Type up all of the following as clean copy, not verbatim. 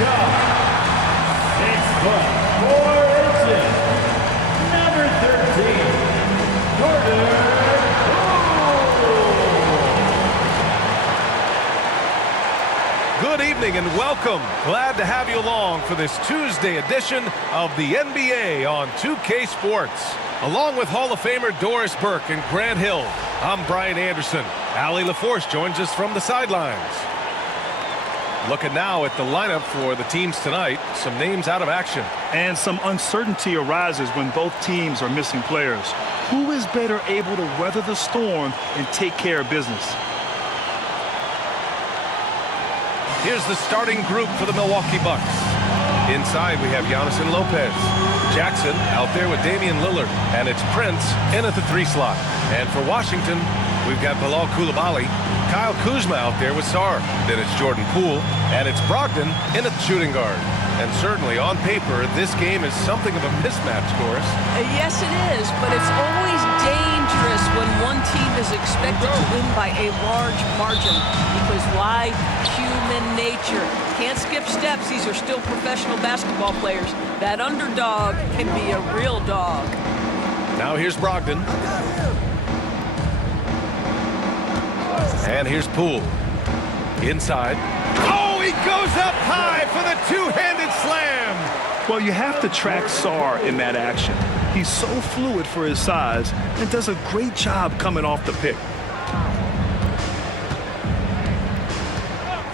shot. 6'4", number 13, Jordan Poole. Good evening and welcome. Glad to have you along for this Tuesday edition of the NBA on 2K Sports. Along with Hall of Famer Doris Burke and Grant Hill, I'm Brian Anderson. Allie LaForce joins us from the sidelines. Looking now at the lineup for the teams tonight, some names out of action. And some uncertainty arises when both teams are missing players. Who is better able to weather the storm and take care of business? Here's the starting group for the Milwaukee Bucks. Inside, we have Giannis and Lopez. Jackson out there with Damian Lillard. And it's Prince in at the 3 slot. And for Washington, we've got Bilal Coulibaly, Kyle Kuzma out there with Sarr. Then it's Jordan Poole. And it's Brogdon in at the shooting guard. And certainly on paper, this game is something of a mismatch, Doris. Yes, it is, but it's always dangerous when one team is expected to win by a large margin. Because why? Human nature. Can't skip steps. These are still professional basketball players. That underdog can be a real dog. Now here's Brogdon. And here's Poole. Inside. Oh, he goes up high for the two-handed slam. Well, you have to track Sarr in that action. He's so fluid for his size and does a great job coming off the pick.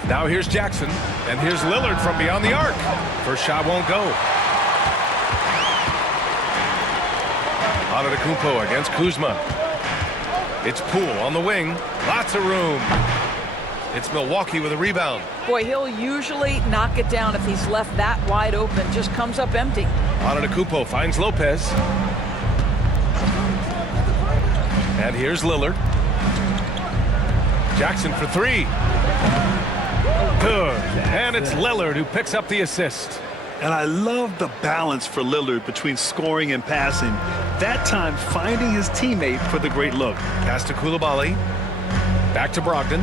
Now here's Jackson, and here's Lillard from beyond the arc. First shot won't go. Antetokounmpo against Kuzma. It's Poole on the wing. Lots of room. It's Milwaukee with a rebound. Boy, he'll usually knock it down if he's left that wide open. Just comes up empty. Antetokounmpo finds Lopez. And here's Lillard. Jackson for 3. Good. And it's Lillard who picks up the assist. And I love the balance for Lillard between scoring and passing. That time finding his teammate for the great look. Pass to Coulibaly. Back to Brogdon.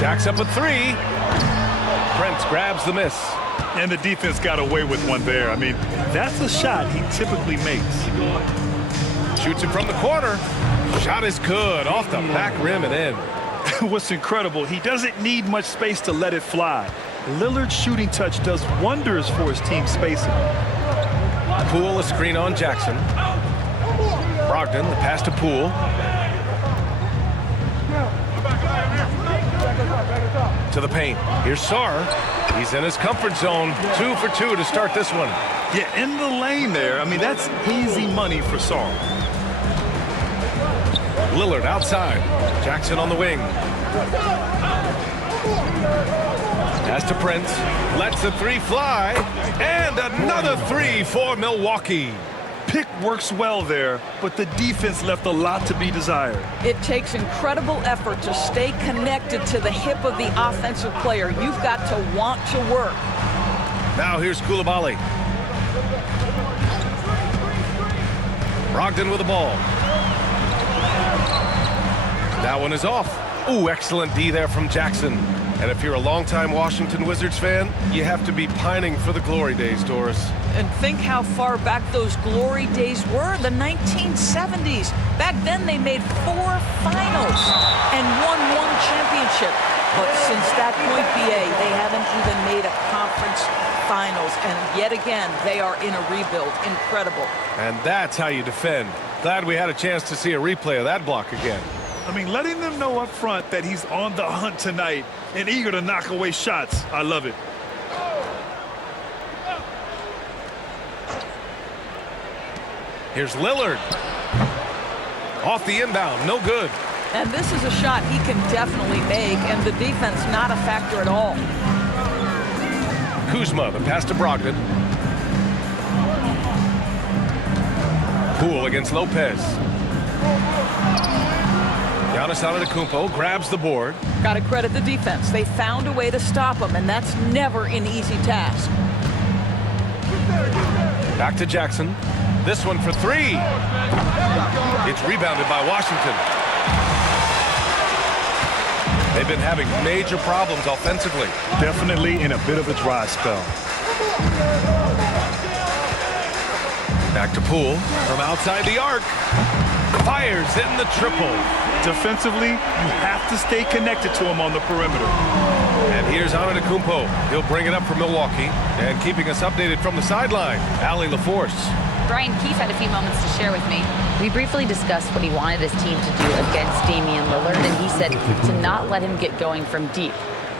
Jack's up at 3. Prince grabs the miss. And the defense got away with one there. I mean, that's a shot he typically makes. Shoots it from the corner. Shot is good. Off the back rim and in. What's incredible, he doesn't need much space to let it fly. Lillard's shooting touch does wonders for his team spacing. Poole a screen on Jackson. Brogdon, the pass to Poole. To the paint. Here's Sarr. He's in his comfort zone. 2 for 2 to start this one. Yeah, in the lane there. I mean, that's easy money for Sarr. Lillard outside. Jackson on the wing. Pass to Prince. Lets the 3 fly. And another 3 for Milwaukee. Pick works well there, but the defense left a lot to be desired. It takes incredible effort to stay connected to the hip of the offensive player. You've got to want to work. Now here's Coulibaly. Brogdon with the ball. That one is off. Ooh, excellent D there from Jackson. And if you're a longtime Washington Wizards fan, you have to be pining for the glory days, Doris. And think how far back those glory days were, the 1970s. Back then they made 4 finals and won 1 championship. But since that point, BA, they haven't even made a conference finals. And yet again, they are in a rebuild. Incredible. And that's how you defend. Glad we had a chance to see a replay of that block again. I mean, letting them know up front that he's on the hunt tonight and eager to knock away shots. I love it. Here's Lillard. Off the inbound, no good. And this is a shot he can definitely make, and the defense not a factor at all. Kuzma, the pass to Brogdon. Poole against Lopez. Giannis Antetokounmpo grabs the board. Got to credit the defense. They found a way to stop him, and that's never an easy task. Back to Jackson. This one for 3. It's rebounded by Washington. They've been having major problems offensively. Definitely in a bit of a dry spell. Back to Poole from outside the arc. Fires in the triple. Defensively, you have to stay connected to him on the perimeter. And here's Antetokounmpo. He'll bring it up for Milwaukee. And keeping us updated from the sideline, Allie LaForce. Brian Keefe had a few moments to share with me. We briefly discussed what he wanted his team to do against Damian Lillard, and he said to not let him get going from deep.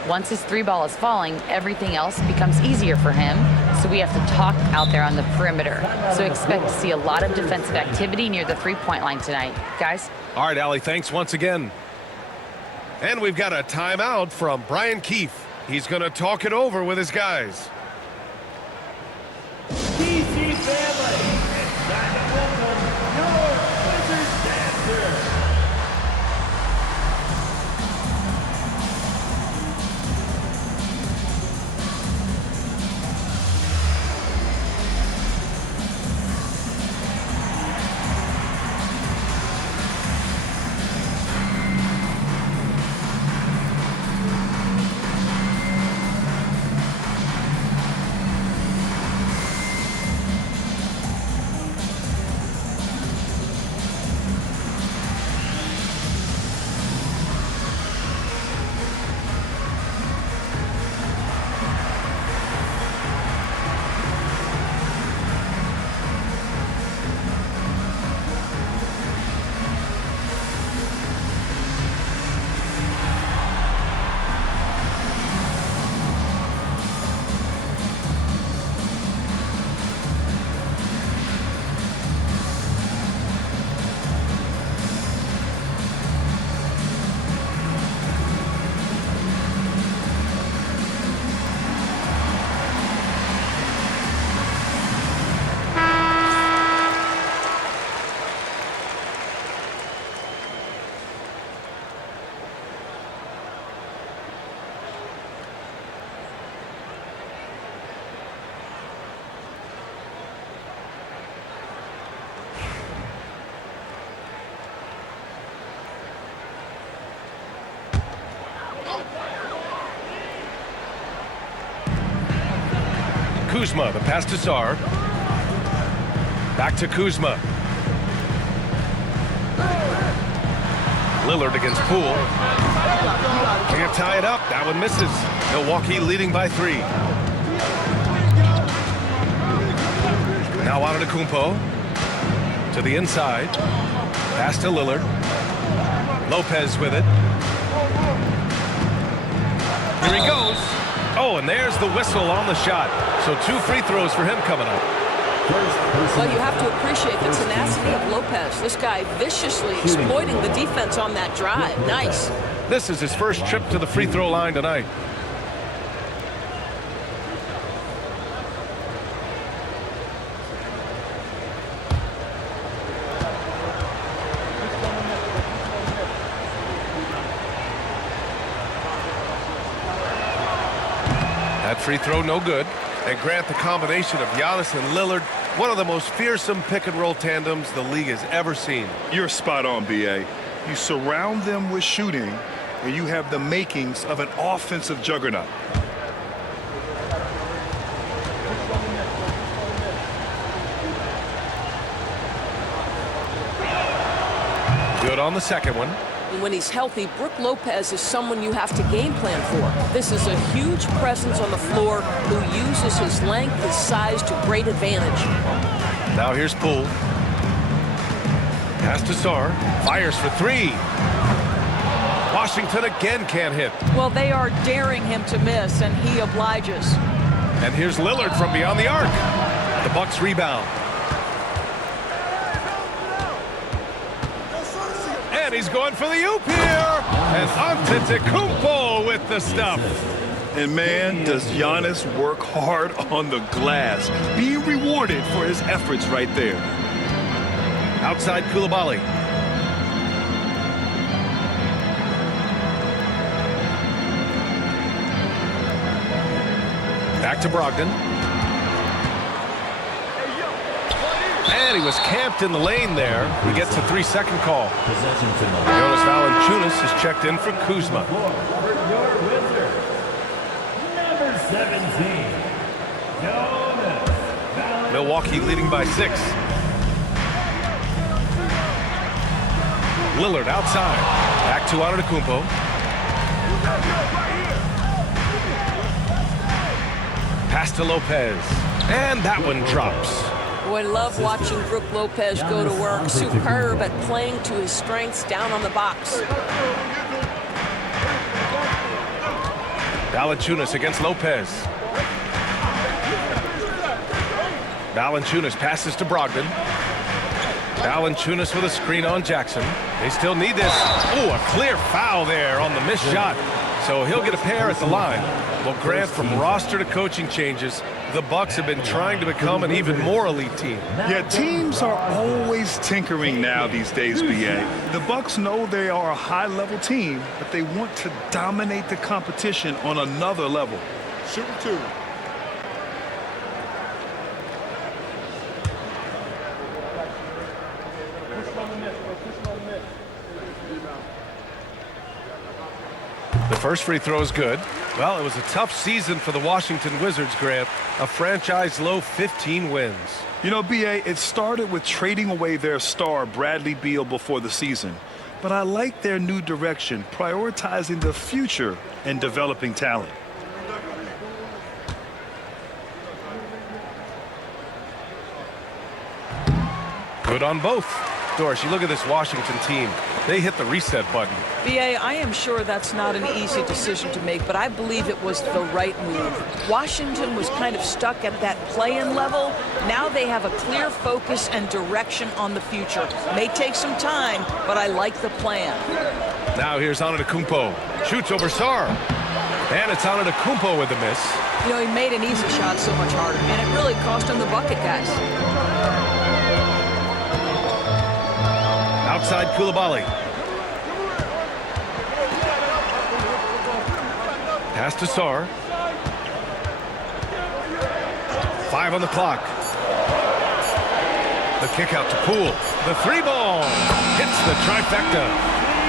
Once his three ball is falling, everything else becomes easier for him, so we have to talk out there on the perimeter. So expect to see a lot of defensive activity near the three-point line tonight. Guys? All right, Allie, thanks once again. And we've got a timeout from Brian Keefe. He's going to talk it over with his guys. DC family, it's time to welcome your Wizards dancer. Kuzma, the pass to Sarr. Back to Kuzma. Lillard against Poole. Can't tie it up. That one misses. Milwaukee leading by 3. Now Antetokounmpo to the inside. Pass to Lillard. Lopez with it. Here he goes. Oh, and there's the whistle on the shot. So 2 free throws for him coming up. Well, you have to appreciate the tenacity of Lopez. This guy viciously exploiting the defense on that drive. Nice. This is his first trip to the free throw line tonight. That free throw no good. And Grant, the combination of Giannis and Lillard, one of the most fearsome pick-and-roll tandems the league has ever seen. You're spot on, B.A. You surround them with shooting, and you have the makings of an offensive juggernaut. Good on the second one. When he's healthy, Brook Lopez is someone you have to game plan for. This is a huge presence on the floor who uses his length, his size to great advantage. Now here's Poole. Pass to Sarr. Fires for 3. Washington again can't hit. Well, they are daring him to miss, and he obliges. And here's Lillard from beyond the arc. The Bucks rebound. And he's going for the oop here. And Antetokounmpo with the stuff. And man, does Giannis work hard on the glass. Being rewarded for his efforts right there. Outside Coulibaly. Back to Brogdon. And he was camped in the lane there. He gets a 3-second call. Possession penalty. Jonas Valanciunas is checked in for Kuzma. For your Wizards, number 17, Jonas Valanciunas. Milwaukee leading by 6. Lillard outside. Back to Antetokounmpo. Pass to Lopez. And that one drops. Boy, I love watching Brook Lopez go to work. Superb at playing to his strengths down on the box. Valanciunas against Lopez. Valanciunas passes to Brogdon. Valanciunas with a screen on Jackson. They still need this. Oh, a clear foul there on the missed shot. So he'll get a pair at the line. Well, Grant, from roster to coaching changes, the Bucks have been trying to become an even more elite team. Yeah, teams are always tinkering now these days, BA. The Bucks know they are a high-level team, but they want to dominate the competition on another level. Shooting 2. The first free throw is good. Well, it was a tough season for the Washington Wizards, Grant. A franchise-low 15 wins. You know, BA, it started with trading away their star, Bradley Beal, before the season. But I like their new direction, prioritizing the future and developing talent. Good on both. Doris, you look at this Washington team. They hit the reset button. BA, I am sure that's not an easy decision to make, but I believe it was the right move. Washington was kind of stuck at that play-in level. Now they have a clear focus and direction on the future. May take some time, but I like the plan. Now here's Antetokounmpo. Shoots over Sarr. And it's Antetokounmpo with a miss. You know, he made an easy shot so much harder, and it really cost him the bucket, guys. Outside Coulibaly. Pass to Sarr. 5 on the clock. The kick out to Poole. The 3-ball hits the trifecta.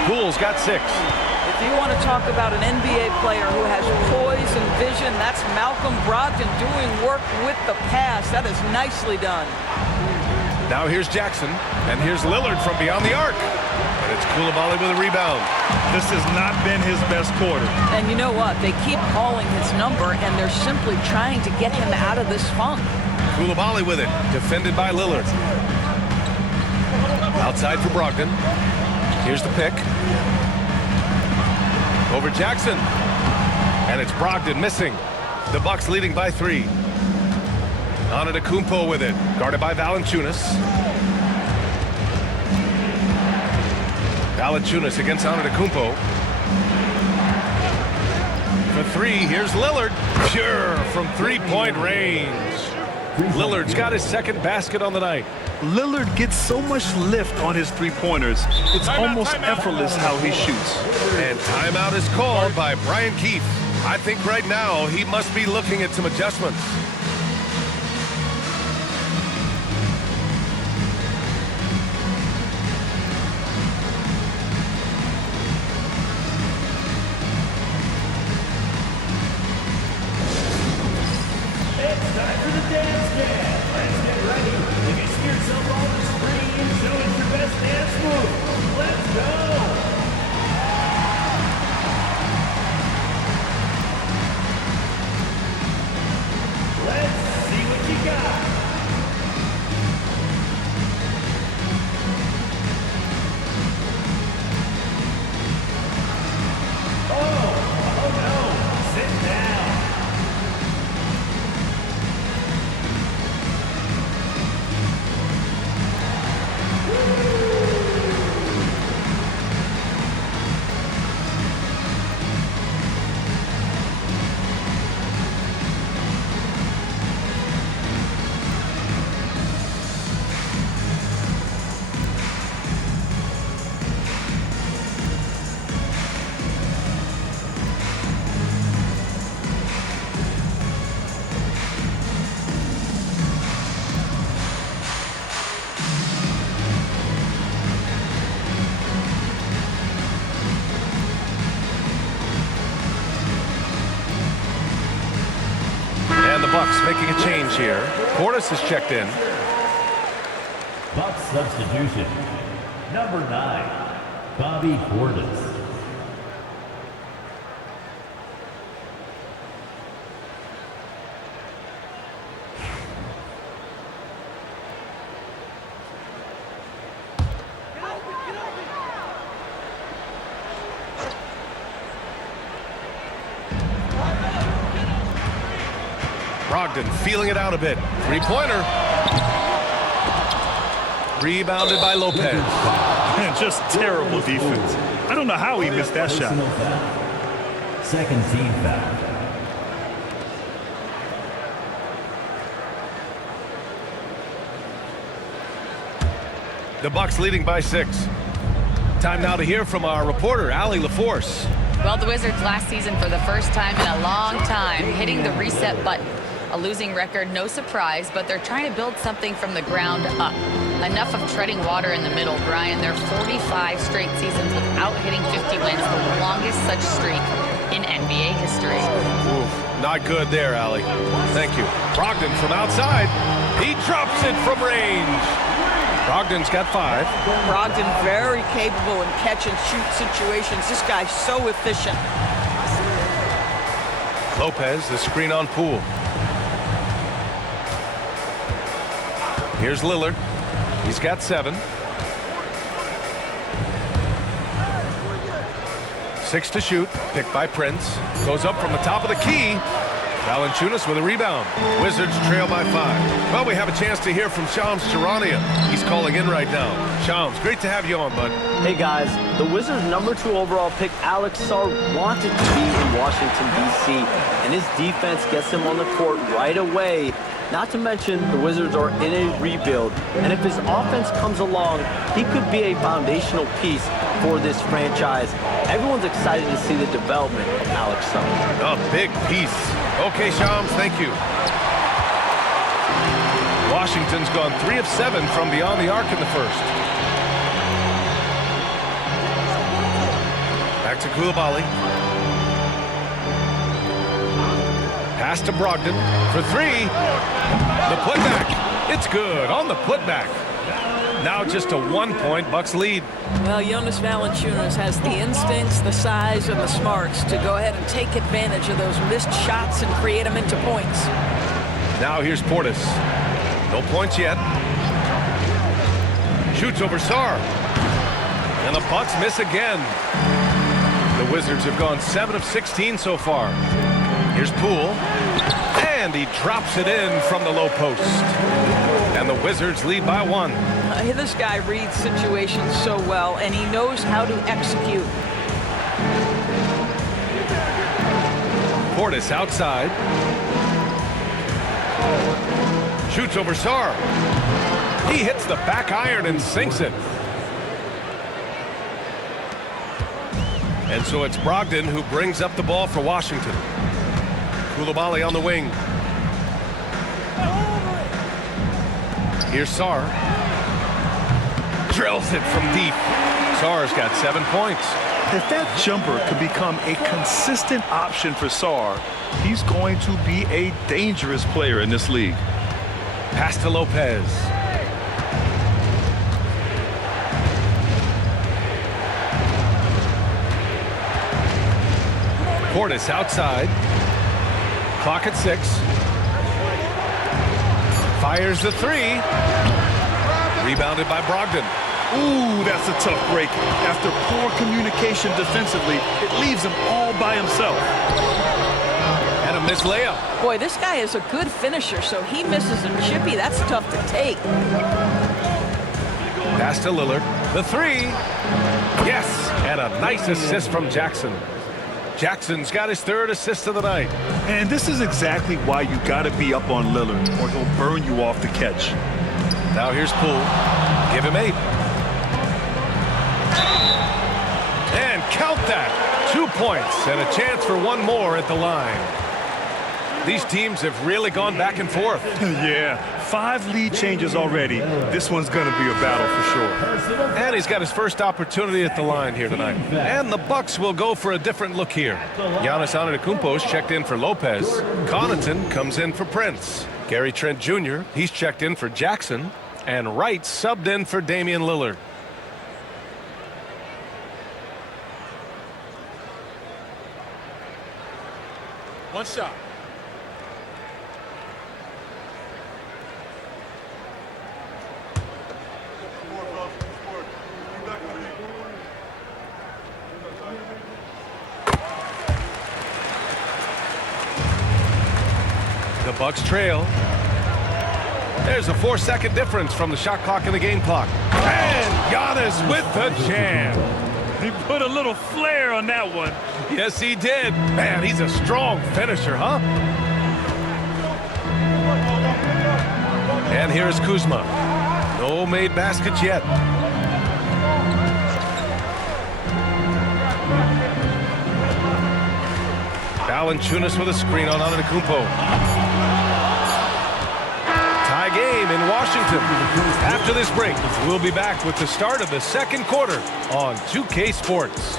Poole's got 6. If you want to talk about an NBA player who has poise and vision, that's Malcolm Brogdon doing work with the pass. That is nicely done. Now here's Jackson, and here's Lillard from beyond the arc. And it's Coulibaly with a rebound. This has not been his best quarter. And you know what? They keep calling his number, and they're simply trying to get him out of this funk. Coulibaly with it, defended by Lillard. Outside for Brogdon. Here's the pick. Over Jackson. And it's Brogdon missing. The Bucks leading by 3. Antetokounmpo with it, guarded by Valanciunas. Valanciunas against Antetokounmpo. For 3, here's Lillard. Pure from 3-point range. Lillard's got his second basket on the night. Lillard gets so much lift on his three-pointers. It's almost effortless how he shoots. And timeout is called by Brian Keefe. I think right now he must be looking at some adjustments. It's time for the dance jam. Let's get ready. If you see yourself on the screen, show us your best dance move. Let's go. Bucks making a change here. Portis is checked in. Bucks substitution. Number 9, Bobby Portis. Brogdon feeling it out a bit. Three-pointer. Rebounded by Lopez. Man, just terrible defense. I don't know how he missed that shot. Second team foul. The Bucks leading by 6. Time now to hear from our reporter, Allie LaForce. Well, the Wizards last season for the first time in a long time hitting the reset button. A losing record, no surprise, but they're trying to build something from the ground up. Enough of treading water in the middle, Brian. They're 45 straight seasons without hitting 50 wins, the longest such streak in NBA history. Oof, not good there, Allie. Thank you. Brogdon from outside. He drops it from range. Brogdon's got 5. Brogdon very capable in catch-and-shoot situations. This guy's so efficient. Lopez, the screen on Poole. Here's Lillard. He's got 7. 6 to shoot. Picked by Prince. Goes up from the top of the key. Valanciunas with a rebound. Wizards trail by 5. Well, we have a chance to hear from Shams Charania. He's calling in right now. Shams, great to have you on, bud. Hey guys, the Wizards' number 2 overall pick, Alex Sarr, wanted to be in Washington, D.C., and his defense gets him on the court right away. Not to mention, the Wizards are in a rebuild, and if his offense comes along, he could be a foundational piece for this franchise. Everyone's excited to see the development of Alex Sarr. A big piece. Okay, Shams, thank you. Washington's gone 3 of 7 from beyond the arc in the first. Back to Coulibaly. Pass to Brogdon for 3. The putback. It's good on the putback. Now just a 1-point Bucks lead. Well, Jonas Valanciunas has the instincts, the size, and the smarts to go ahead and take advantage of those missed shots and create them into points. Now here's Portis. No points yet. Shoots over Sarr. And the Bucks miss again. The Wizards have gone 7 of 16 so far. Here's Poole. And he drops it in from the low post. And the Wizards lead by 1. This guy reads situations so well, and he knows how to execute. Portis outside. Shoots over Sarr. He hits the back iron and sinks it. And so it's Brogdon who brings up the ball for Washington. Coulibaly on the wing. Here's Sarr. Drills it from deep. Sarr's got 7 points. If that jumper could become a consistent option for Sarr, he's going to be a dangerous player in this league. Pass to Lopez. Portis outside. Clock at 6. Fires the 3. Rebounded by Brogdon. Ooh, that's a tough break. After poor communication defensively, it leaves him all by himself. And a missed layup. Boy, this guy is a good finisher, so he misses a chippy. That's tough to take. Pass to Lillard. The 3. Yes, and a nice assist from Jackson. Jackson's got his 3rd assist of the night. And this is exactly why you got to be up on Lillard, or he'll burn you off the catch. Now here's Poole. Give him 8. And count that. 2 points and a chance for 1 more at the line. These teams have really gone back and forth. Yeah, 5 lead changes already. This one's going to be a battle for sure. And he's got his first opportunity at the line here tonight. And the Bucks will go for a different look here. Giannis Antetokounmpo's checked in for Lopez. Connaughton comes in for Prince. Gary Trent Jr., he's checked in for Jackson. And Wright subbed in for Damian Lillard. One shot. The Bucks trail. There's a 4-second difference from the shot clock and the game clock. And Giannis with the jam. He put a little flair on that one. Yes, he did. Man, he's a strong finisher, huh? And here's Kuzma. No made baskets yet. Valanciunas with a screen on Antetokounmpo. Tie game in Washington. After this break, we'll be back with the start of the second quarter on 2K Sports.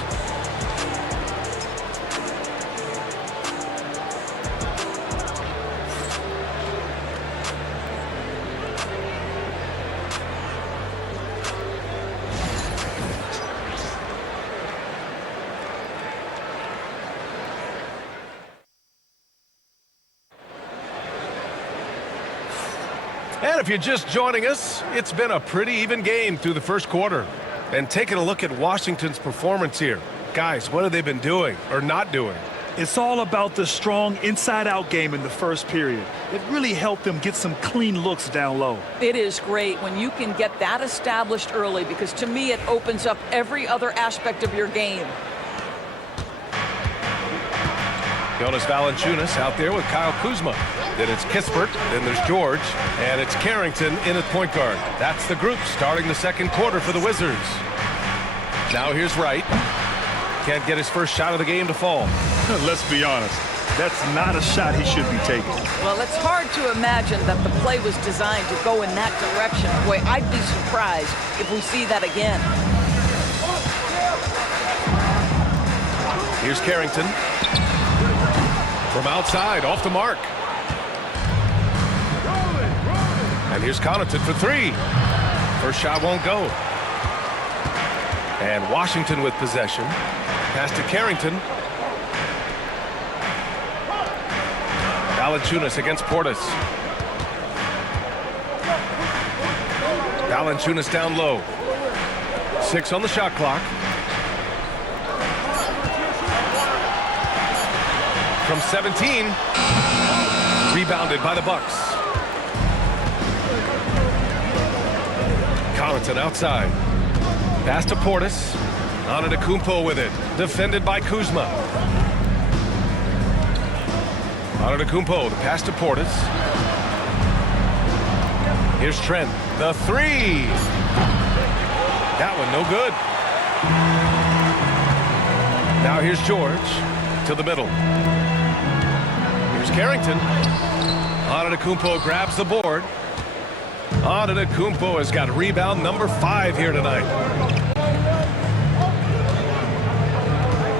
And if you're just joining us, it's been a pretty even game through the first quarter. And taking a look at Washington's performance here. Guys, what have they been doing or not doing? It's all about the strong inside-out game in the first period. It really helped them get some clean looks down low. It is great when you can get that established early, because to me it opens up every other aspect of your game. Jonas Valanciunas out there with Kyle Kuzma. Then it's Kispert, then there's George, and it's Carrington in at point guard. That's the group starting the second quarter for the Wizards. Now here's Wright. Can't get his first shot of the game to fall. Let's be honest, that's not a shot he should be taking. Well, it's hard to imagine that the play was designed to go in that direction. Boy, I'd be surprised if we see that again. Here's Carrington. From outside, off the mark. And here's Connaughton for 3. First shot won't go. And Washington with possession. Pass to Carrington. Valanciunas against Portis. Valanciunas down low. 6 on the shot clock. From 17. Rebounded by the Bucks. Connaughton outside. Pass to Portis. Antetokounmpo with it. Defended by Kuzma. Antetokounmpo, the pass to Portis. Here's Trent. The 3. That one no good. Now here's George to the middle. Here's Carrington. Antetokounmpo grabs the board. Antetokounmpo has got rebound number 5 here tonight.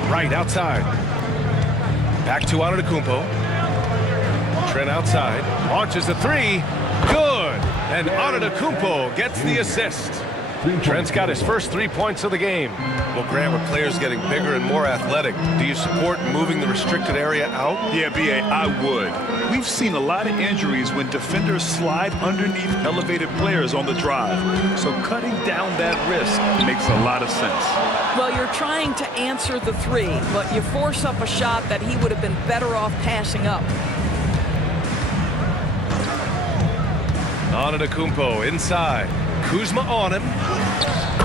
Right outside. Back to Antetokounmpo. Trent outside. Launches the 3. Good. And Antetokounmpo gets the assist. Trent's got his first 3 points of the game. Well, Grant, with players getting bigger and more athletic, do you support moving the restricted area out? Yeah, B.A., I would. We've seen a lot of injuries when defenders slide underneath elevated players on the drive. So cutting down that risk makes a lot of sense. Well, you're trying to answer the 3, but you force up a shot that he would have been better off passing up. Antetokounmpo inside. Kuzma on him.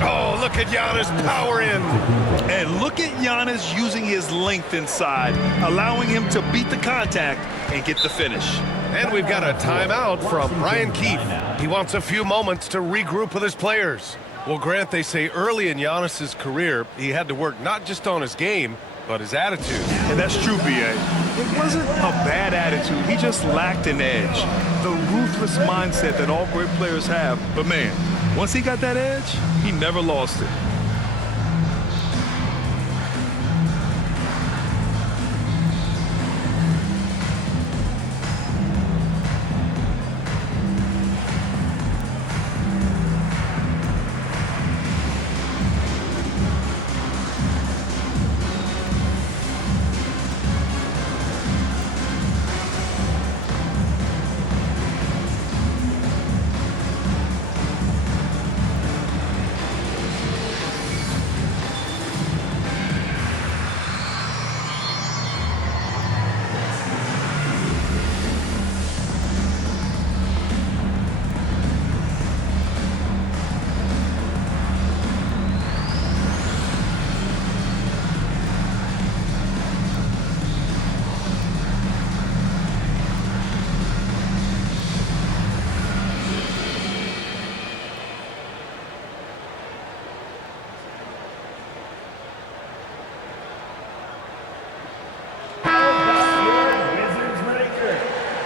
Oh, look at Giannis power in. And look at Giannis using his length inside, allowing him to beat the contact and get the finish. And we've got a timeout from Brian Keefe. He wants a few moments to regroup with his players. Well, Grant, they say early in Giannis's career, he had to work not just on his game, but his attitude. And that's true, B.A. It wasn't a bad attitude. He just lacked an edge. The ruthless mindset that all great players have. But, man, once he got that edge, he never lost it.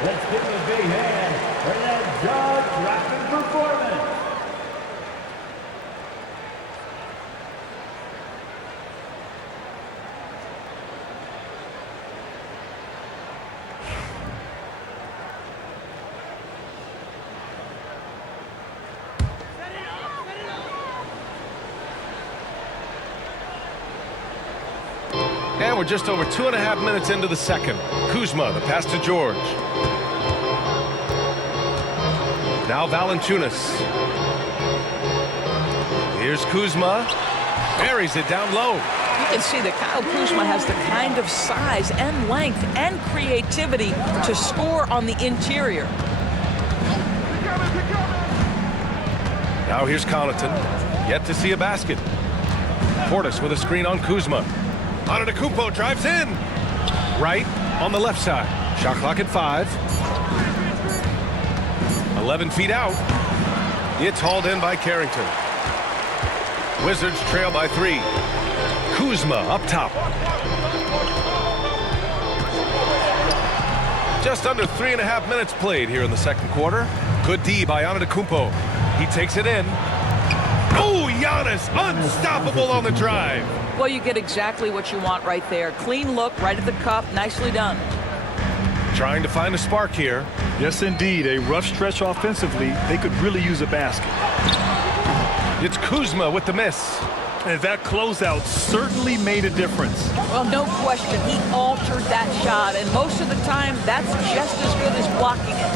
Let's give him a big hand for that jaw-dropping performance. And we're just over 2.5 minutes into the second. Kuzma, the pass to George. Now Valanciunas. Here's Kuzma. Buries it down low. You can see that Kyle Kuzma has the kind of size and length and creativity to score on the interior. Now here's Connaughton. Yet to see a basket. Portis with a screen on Kuzma. Antetokounmpo drives in. Right on the left side. Shot clock at 5. 11 feet out. It's hauled in by Carrington. Wizards trail by 3. Kuzma up top. Just under 3.5 minutes played here in the second quarter. Good D by Antetokounmpo. He takes it in. Oh, Giannis unstoppable on the drive. Well, you get exactly what you want right there. Clean look, right at the cup. Nicely done. Trying to find a spark here. Yes, indeed. A rough stretch offensively. They could really use a basket. It's Kuzma with the miss. And that closeout certainly made a difference. Well, no question. He altered that shot, and most of the time, that's just as good as blocking it.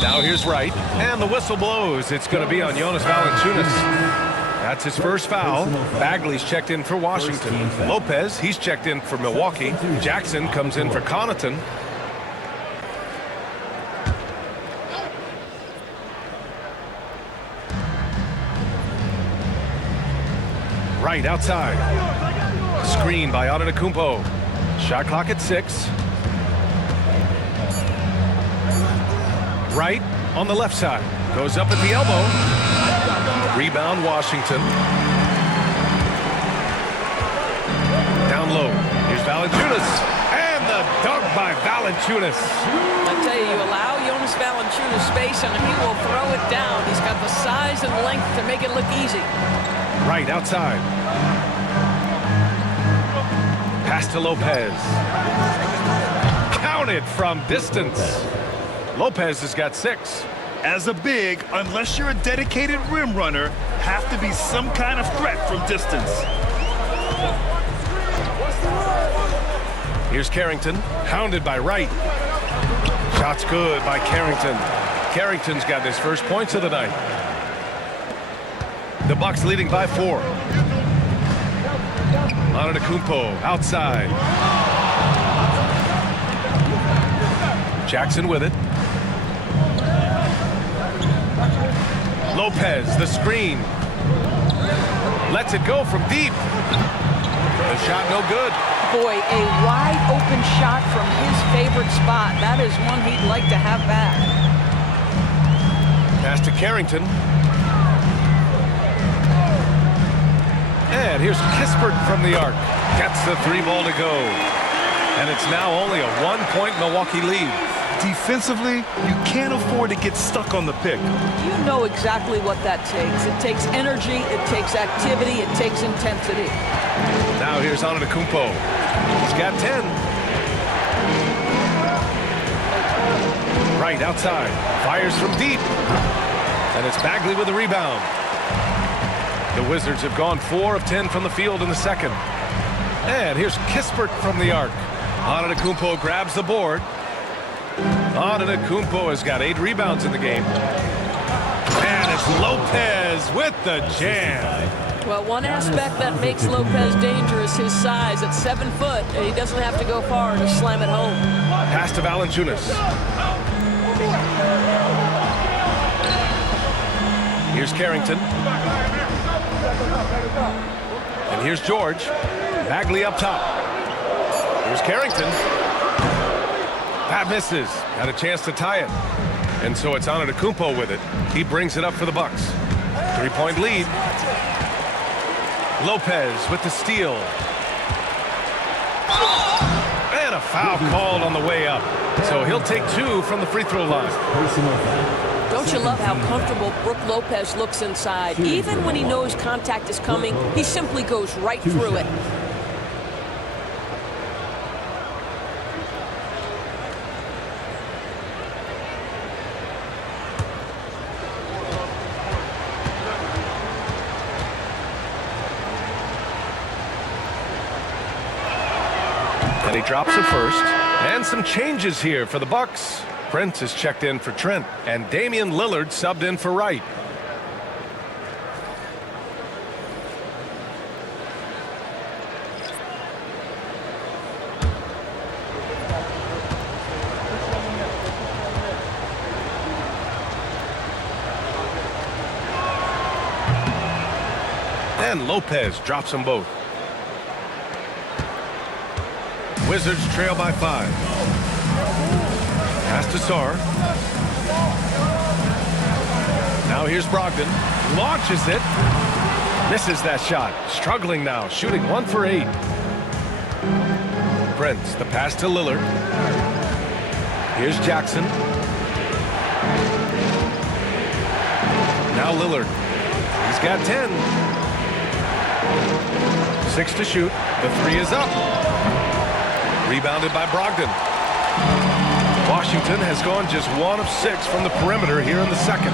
Now here's Wright, and the whistle blows. It's going to be on Jonas Valanciunas. That's his first foul. Bagley's checked in for Washington. Lopez, he's checked in for Milwaukee. Jackson comes in for Connaughton. Right outside. Screen by Antetokounmpo. Shot clock at 6. Right on the left side. Goes up at the elbow. Rebound Washington. Down low. Here's Valanciunas. And the dunk by Valanciunas. I tell you, allow Jonas Valanciunas space and he will throw it down. He's got the size and length to make it look easy. Right outside. Pass to Lopez. Counted from distance. Lopez has got 6. As a big, unless you're a dedicated rim runner, have to be some kind of threat from distance. Here's Carrington, hounded by Wright. Shot's good by Carrington. Carrington's got his first points of the night. The Bucks leading by 4. Antetokounmpo outside. Jackson with it. Lopez, the screen. Lets it go from deep. The shot no good. Boy, a wide open shot from his favorite spot. That is one he'd like to have back. Pass to Carrington. And here's Kispert from the arc. Gets the 3-ball to go. And it's now only a 1-point Milwaukee lead. Defensively, you can't afford to get stuck on the pick. You know exactly what that takes. It takes energy, it takes activity, it takes intensity. Now here's Antetokounmpo. He's got 10. Right outside. Fires from deep. And it's Bagley with the rebound. The Wizards have gone 4 of 10 from the field in the second. And here's Kispert from the arc. Antetokounmpo grabs the board. Antetokounmpo has got 8 rebounds in the game. And it's Lopez with the jam. Well, one aspect that makes Lopez dangerous, his size. At 7 foot, and he doesn't have to go far to slam it home. Pass to Valanciunas. Here's Carrington. And here's George. Bagley up top. Here's Carrington. That misses. Had a chance to tie it. And so it's Antetokounmpo with it. He brings it up for the Bucks. 3-point lead. Lopez with the steal. And a foul called on the way up. So he'll take 2 from the free throw line. Don't you love how comfortable Brook Lopez looks inside? Even when he knows contact is coming, he simply goes right through it. And he drops it first. And some changes here for the Bucks. Prince is checked in for Trent, and Damian Lillard subbed in for Wright. And Lopez drops them both. Wizards trail by 5. Pass to Sarr. Now here's Brogdon. Launches it. Misses that shot. Struggling now. Shooting 1 for 8. Prince, the pass to Lillard. Here's Jackson. Now Lillard. He's got 10. 6 to shoot. The 3 is up. Rebounded by Brogdon. Washington has gone just 1 of 6 from the perimeter here in the second.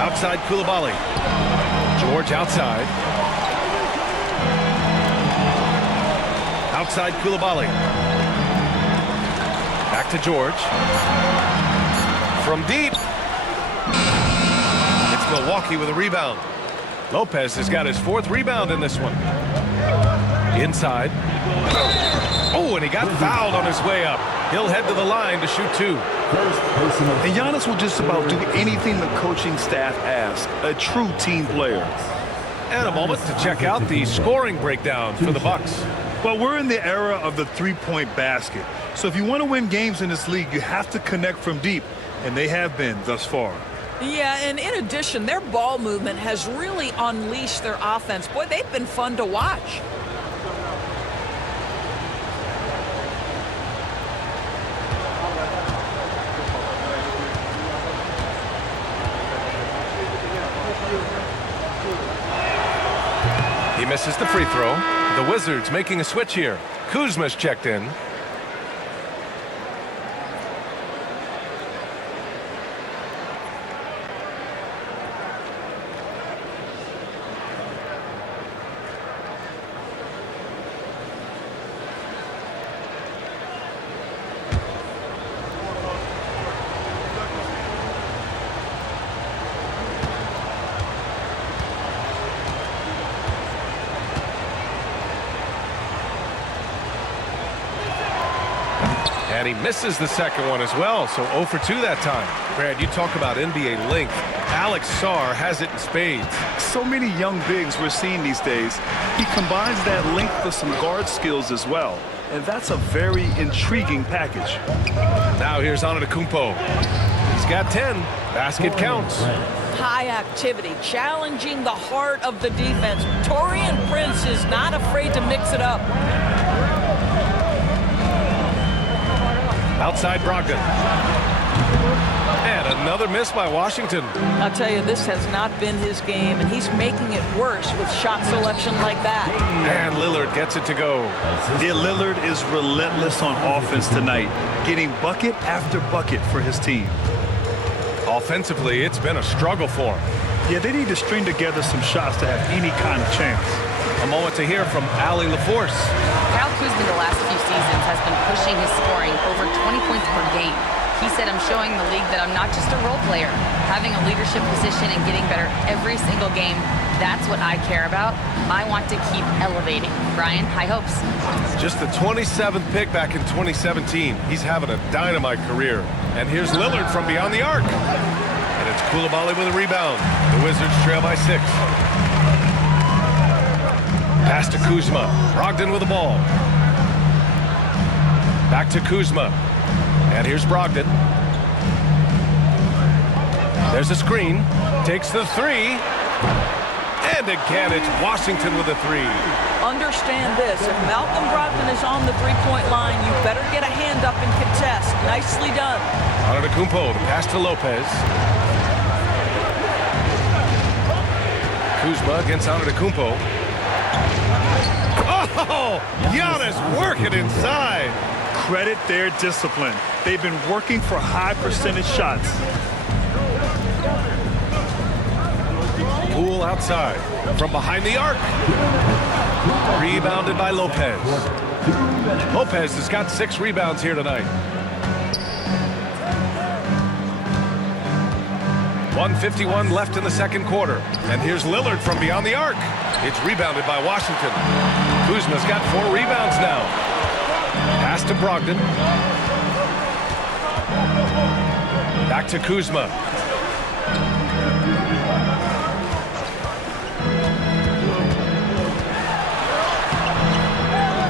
Outside Coulibaly. George outside. Outside Coulibaly. Back to George. From deep. It's Milwaukee with a rebound. Lopez has got his 4th rebound in this one. Inside. Oh, and he got fouled on his way up. He'll head to the line to shoot 2. And Giannis will just about do anything the coaching staff asks. A true team player. And a moment to check out the scoring breakdown for the Bucks. Well, we're in the era of the 3-point basket. So if you want to win games in this league, you have to connect from deep. And they have been thus far. Yeah, and in addition, their ball movement has really unleashed their offense. Boy, they've been fun to watch. He misses the free throw. The Wizards making a switch here. Kuzma's checked in. And he misses the second one as well, so 0 for 2 that time. Brad, you talk about NBA length. Alex Sarr has it in spades. So many young bigs we're seeing these days. He combines that length with some guard skills as well. And that's a very intriguing package. Now here's Antetokounmpo. He's got 10. Basket counts. high activity, challenging the heart of the defense. Taurean Prince is not afraid to mix it up. Outside Brogdon. And another miss by Washington. I'll tell you, this has not been his game, and he's making it worse with shot selection like that. And Lillard gets it to go. Yeah, Lillard is relentless on offense tonight, getting bucket after bucket for his team. Offensively, it's been a struggle for him. Yeah, they need to string together some shots to have any kind of chance. A moment to hear from Allie LaForce. Kyle Kuzma the last few seasons has been pushing his scoring over 20 points per game. He said, I'm showing the league that I'm not just a role player. Having a leadership position and getting better every single game, that's what I care about. I want to keep elevating. Brian, high hopes. Just the 27th pick back in 2017. He's having a dynamite career. And here's Lillard from beyond the arc. And it's Coulibaly with a rebound. The Wizards trail by 6. Pass to Kuzma. Brogdon with the ball. Back to Kuzma. And here's Brogdon. There's a screen. Takes the 3. And again, it's Washington with a 3. Understand this. If Malcolm Brogdon is on the three-point line, you better get a hand up and contest. Nicely done. Antetokounmpo, the pass to Lopez. Kuzma against Antetokounmpo. Oh, Giannis working inside. Credit their discipline. They've been working for high percentage shots. Poole outside from behind the arc. Rebounded by Lopez. Lopez has got 6 rebounds here tonight. 1:51 left in the second quarter. And here's Lillard from beyond the arc. It's rebounded by Washington. Kuzma's got 4 rebounds now. Pass to Brogdon. Back to Kuzma.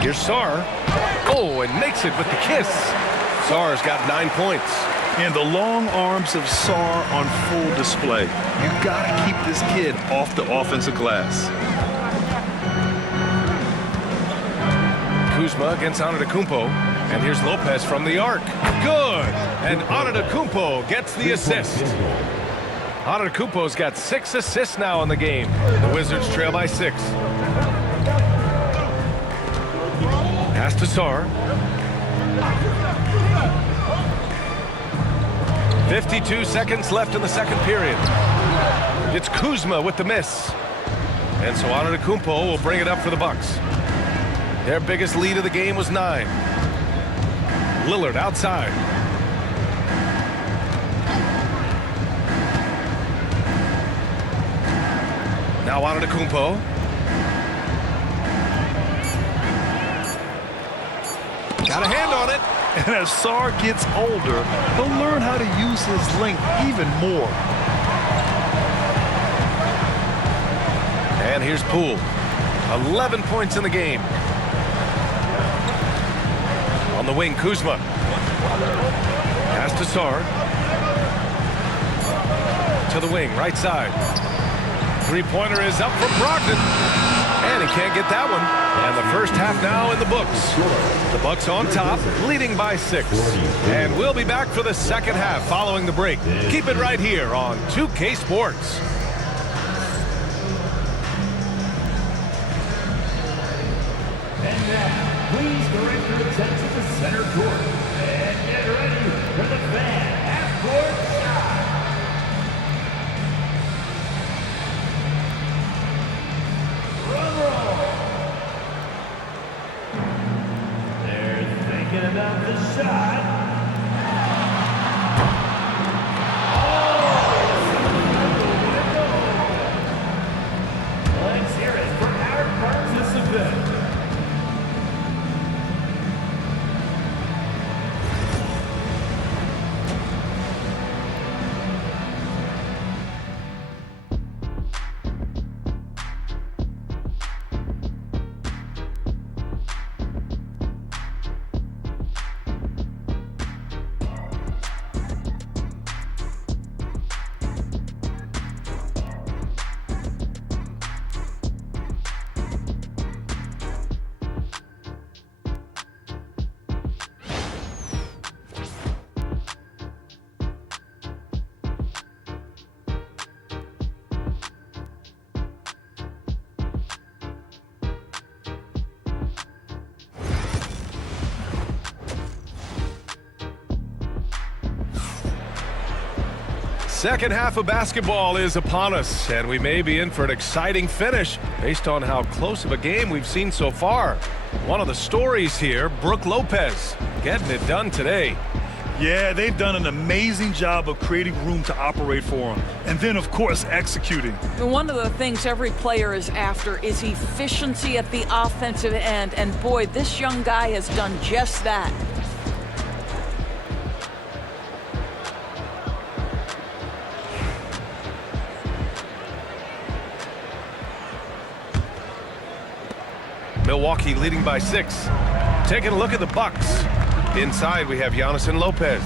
Here's Sarr. Oh, and makes it with the kiss. Sarr's got 9 points. And the long arms of Sarr on full display. You gotta keep this kid off the offensive glass. Kuzma against Antetokounmpo. And here's Lopez from the arc. Good. And Antetokounmpo gets the assist. Antetokounmpo's got 6 assists now in the game. The Wizards trail by 6. Pass to Sarr. 52 seconds left in the second period. It's Kuzma with the miss. And so Antetokounmpo will bring it up for the Bucks. Their biggest lead of the game was 9. Lillard outside. Now Antetokounmpo. Got a hand on it. And as Sarr gets older, he'll learn how to use his length even more. And here's Poole. 11 points in the game. On the wing, Kuzma. Pass to Sarr. To the wing, right side. Three-pointer is up from Brogdon. And he can't get that one. And the first half now in the books. The Bucks on top, leading by 6. And we'll be back for the second half following the break. Keep it right here on 2K Sports. And now, please direct your attention to center court. And get ready for the fan half-court shot. Drum roll. They're thinking about the shot. Let's hear it for our participant. Second half of basketball is upon us, and we may be in for an exciting finish based on how close of a game we've seen so far. One of the stories here, Brook Lopez, getting it done today. Yeah, they've done an amazing job of creating room to operate for him. And then, of course, executing. One of the things every player is after is efficiency at the offensive end. And boy, this young guy has done just that. Milwaukee leading by 6. Taking a look at the Bucks. Inside, we have Giannis and Lopez.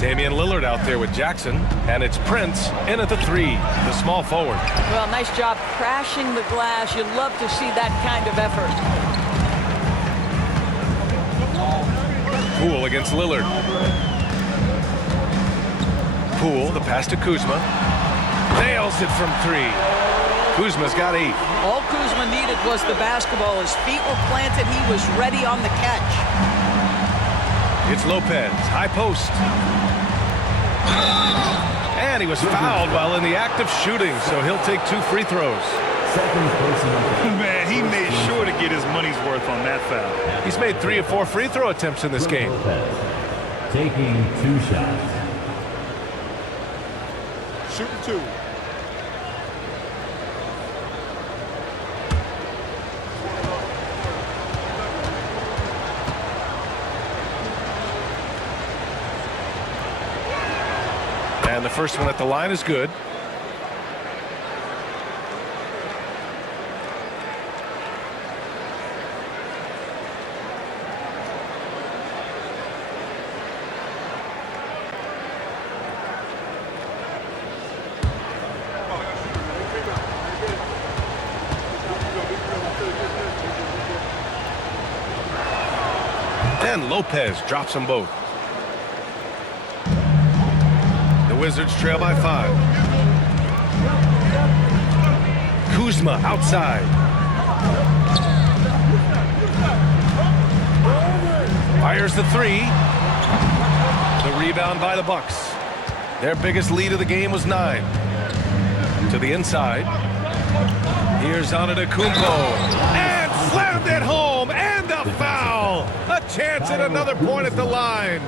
Damian Lillard out there with Jackson. And it's Prince in at the 3, the small forward. Well, nice job crashing the glass. You'd love to see that kind of effort. Poole against Lillard. Poole, the pass to Kuzma. Nails it from 3. Kuzma's got 8. All Kuzma needed was the basketball. His feet were planted. He was ready on the catch. It's Lopez, high post. And he was fouled while in the act of shooting, so he'll take 2 free throws. Man, he made sure to get his money's worth on that foul. He's made 3 or 4 free throw attempts in this game. Taking 2 shots. Shooting 2. And the first one at the line is good. And Lopez drops them both. Wizards trail by 5. Kuzma outside. Fires the 3. The rebound by the Bucks. Their biggest lead of the game was 9. To the inside. Here's Antetokounmpo. And slammed it home. And a foul. A chance at another point at the line.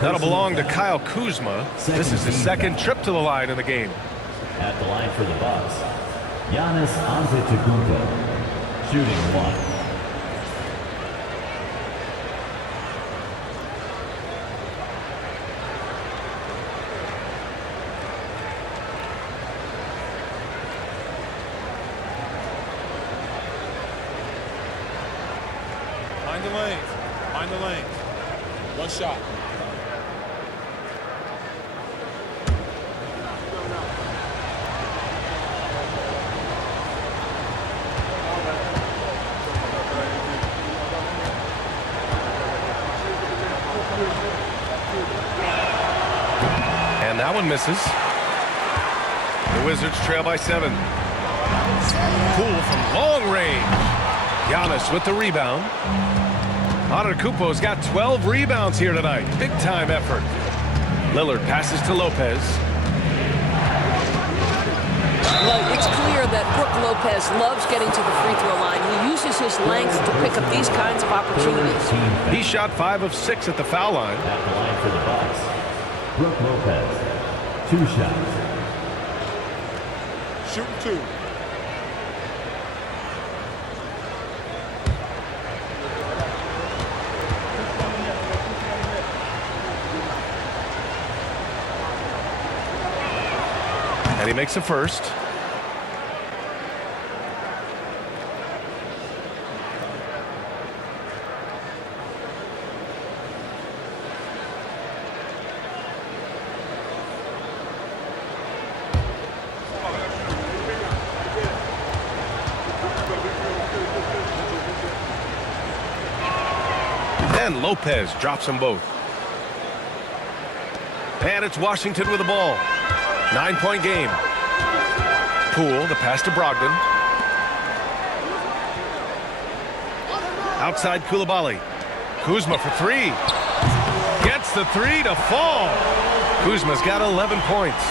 That'll belong to Kyle Kuzma. This is his second trip to the line in the game. At the line for the Bucks, Giannis Antetokounmpo, shooting 1. Find the lanes. Find the lanes. 1 shot. And that one misses. The Wizards trail by 7. Poole from long range. Giannis with the rebound. Antetokounmpo's got 12 rebounds here tonight. Big time effort. Lillard passes to Lopez. Well, it's clear that Brook Lopez loves getting to the free throw line. He uses his length to pick up these kinds of opportunities. He shot 5 of 6 at the foul line. At the line for the Bucks, Brook Lopez, 2 shots. Shooting 2. And he makes the first. And Lopez drops them both. And it's Washington with the ball. 9-point game. Poole, the pass to Brogdon. Outside Coulibaly. Kuzma for 3. Gets the 3 to fall. Kuzma's got 11 points.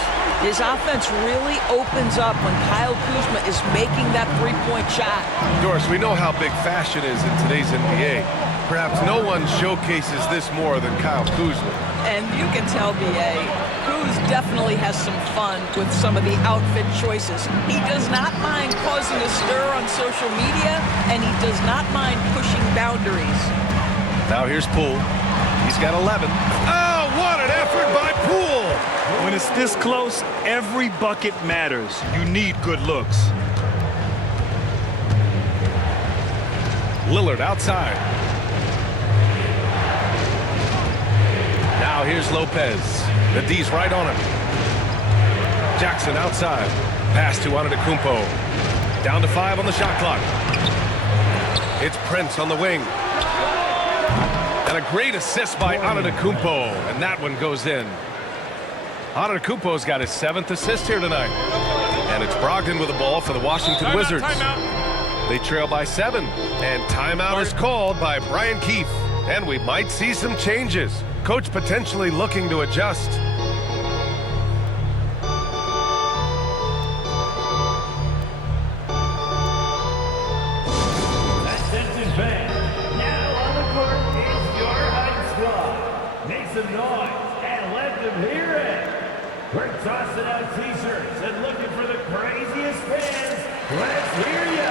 His offense really opens up when Kyle Kuzma is making that three-point shot. Doris, we know how big fashion is in today's NBA. Perhaps no one showcases this more than Kyle Kuzma. And you can tell, B.A., Kuz definitely has some fun with some of the outfit choices. He does not mind causing a stir on social media, and he does not mind pushing boundaries. Now here's Poole. He's got 11. Oh, what an effort by Poole! When it's this close, every bucket matters. You need good looks. Lillard outside. Now here's Lopez. The D's right on him. Jackson outside. Pass to Antetokounmpo. Down to 5 on the shot clock. It's Prince on the wing. And a great assist by Antetokounmpo. And that one goes in. Antetokounmpo's got his 7th assist here tonight. And it's Brogdon with the ball for the Washington Wizards. They trail by 7. And timeout is called by Brian Keefe. And we might see some changes. Coach potentially looking to adjust. That sends it back. Now on the court is your Heights squad. Make some noise and let them hear it. We're tossing out t-shirts and looking for the craziest fans. Let's hear ya.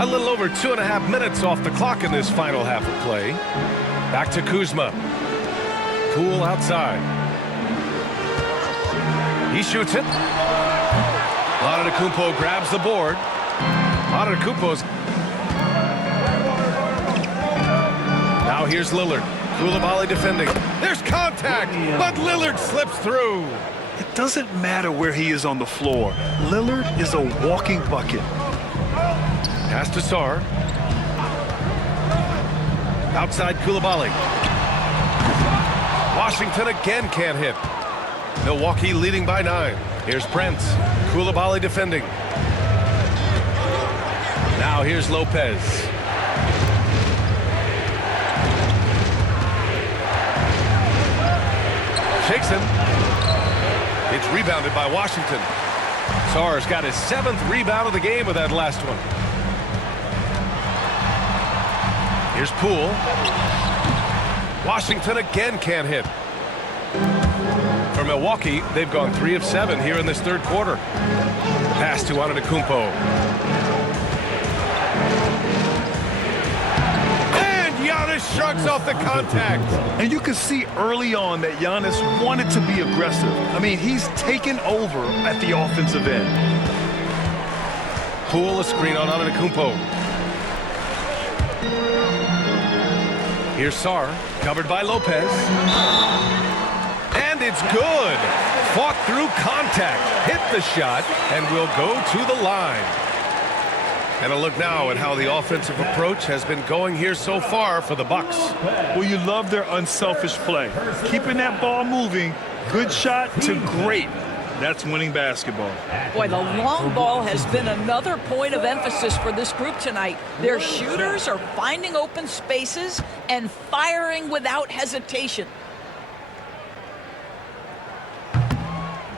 A little over 2.5 minutes off the clock in this final half of play. Back to Kuzma. Poole outside. He shoots it. Antetokounmpo grabs the board. Antetokounmpo's. Now here's Lillard. Koulibaly defending. There's contact, but Lillard slips through. It doesn't matter where he is on the floor. Lillard is a walking bucket. Pass to Sarr. Outside Koulibaly. Washington again can't hit. Milwaukee leading by 9. Here's Prince. Koulibaly defending. Now here's Lopez. Shakes him. It's rebounded by Washington. Sarr's got his 7th rebound of the game with that last one. Here's Poole. Washington again can't hit. For Milwaukee, they've gone 3 of 7 here in this third quarter. Pass to Antetokounmpo. And Giannis shrugs off the contact. And you can see early on that Giannis wanted to be aggressive. I mean, he's taken over at the offensive end. Poole a screen on Antetokounmpo. Here's Sarr, covered by Lopez. And it's good. Fought through contact, hit the shot, and will go to the line. And a look now at how the offensive approach has been going here so far for the Bucks. Well, you love their unselfish play. Keeping that ball moving, good shot to great. That's winning basketball. Boy, the long ball has been another point of emphasis for this group tonight. Their shooters are finding open spaces and firing without hesitation.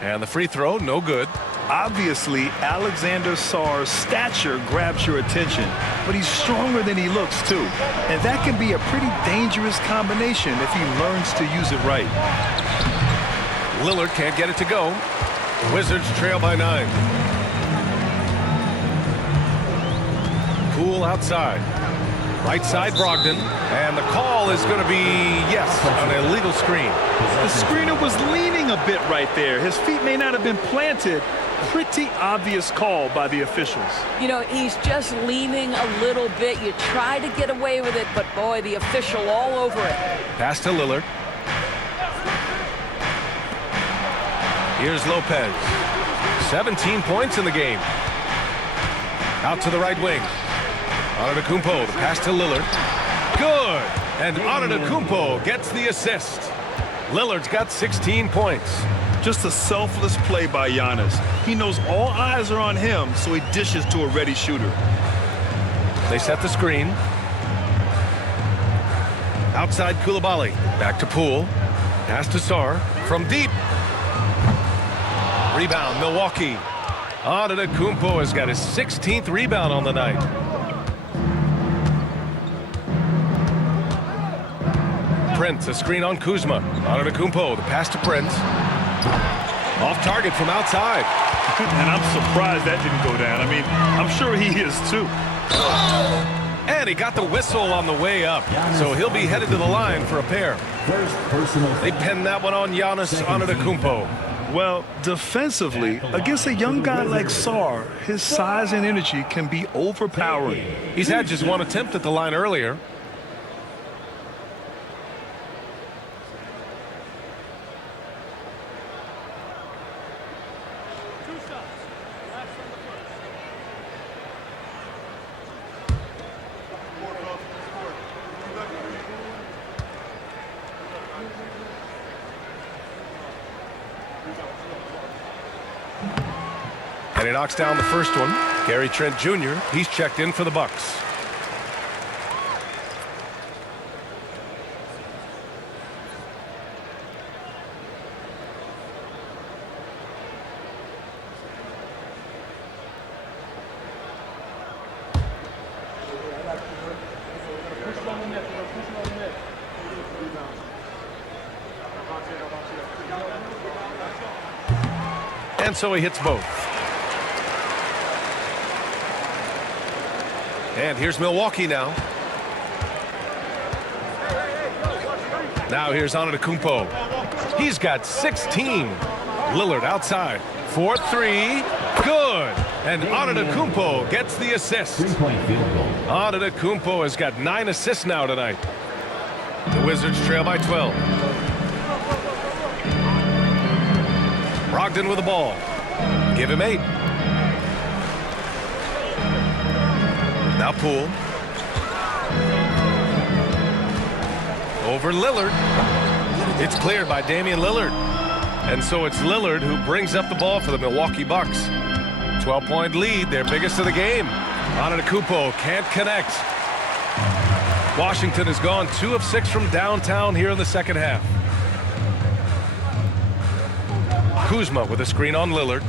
And the free throw, no good. Obviously, Alexander Sarr's stature grabs your attention, but he's stronger than he looks, too. And that can be a pretty dangerous combination if he learns to use it right. Lillard can't get it to go. Wizards trail by 9. Poole outside. Right side, Brogdon. And the call is going to be, yes, an illegal screen. The screener was leaning a bit right there. His feet may not have been planted. Pretty obvious call by the officials. You know, he's just leaning a little bit. You try to get away with it, but boy, the official all over it. Pass to Lillard. Here's Lopez. 17 points in the game. Out to the right wing. Antetokounmpo, the pass to Lillard. Good! And Antetokounmpo gets the assist. Lillard's got 16 points. Just a selfless play by Giannis. He knows all eyes are on him, so he dishes to a ready shooter. They set the screen. Outside Koulibaly. Back to Poole. Pass to Sarr. From deep. Rebound, Milwaukee. Antetokounmpo has got his 16th rebound on the night. Prince, a screen on Kuzma. Antetokounmpo, the pass to Prince. Off target from outside. And I'm surprised that didn't go down. I mean, I'm sure he is too. And he got the whistle on the way up. So he'll be headed to the line for a pair. They pinned that one on Giannis Antetokounmpo. Well, defensively, against a young guy like Sarr, his size and energy can be overpowering. He's had just one attempt at the line earlier. And he knocks down the first one. Gary Trent Jr., he's checked in for the Bucks. And so he hits both. And here's Milwaukee now. Now here's Antetokounmpo. He's got 16. Lillard outside. 4-3. Good. And Antetokounmpo gets the assist. Antetokounmpo has got 9 assists now tonight. The Wizards trail by 12. Brogdon with the ball. Give him 8. Now Poole. Over Lillard. It's cleared by Damian Lillard. And so it's Lillard who brings up the ball for the Milwaukee Bucks. 12-point lead, their biggest of the game. Antetokounmpo can't connect. Washington has gone 2 of 6 from downtown here in the second half. Kuzma with a screen on Lillard.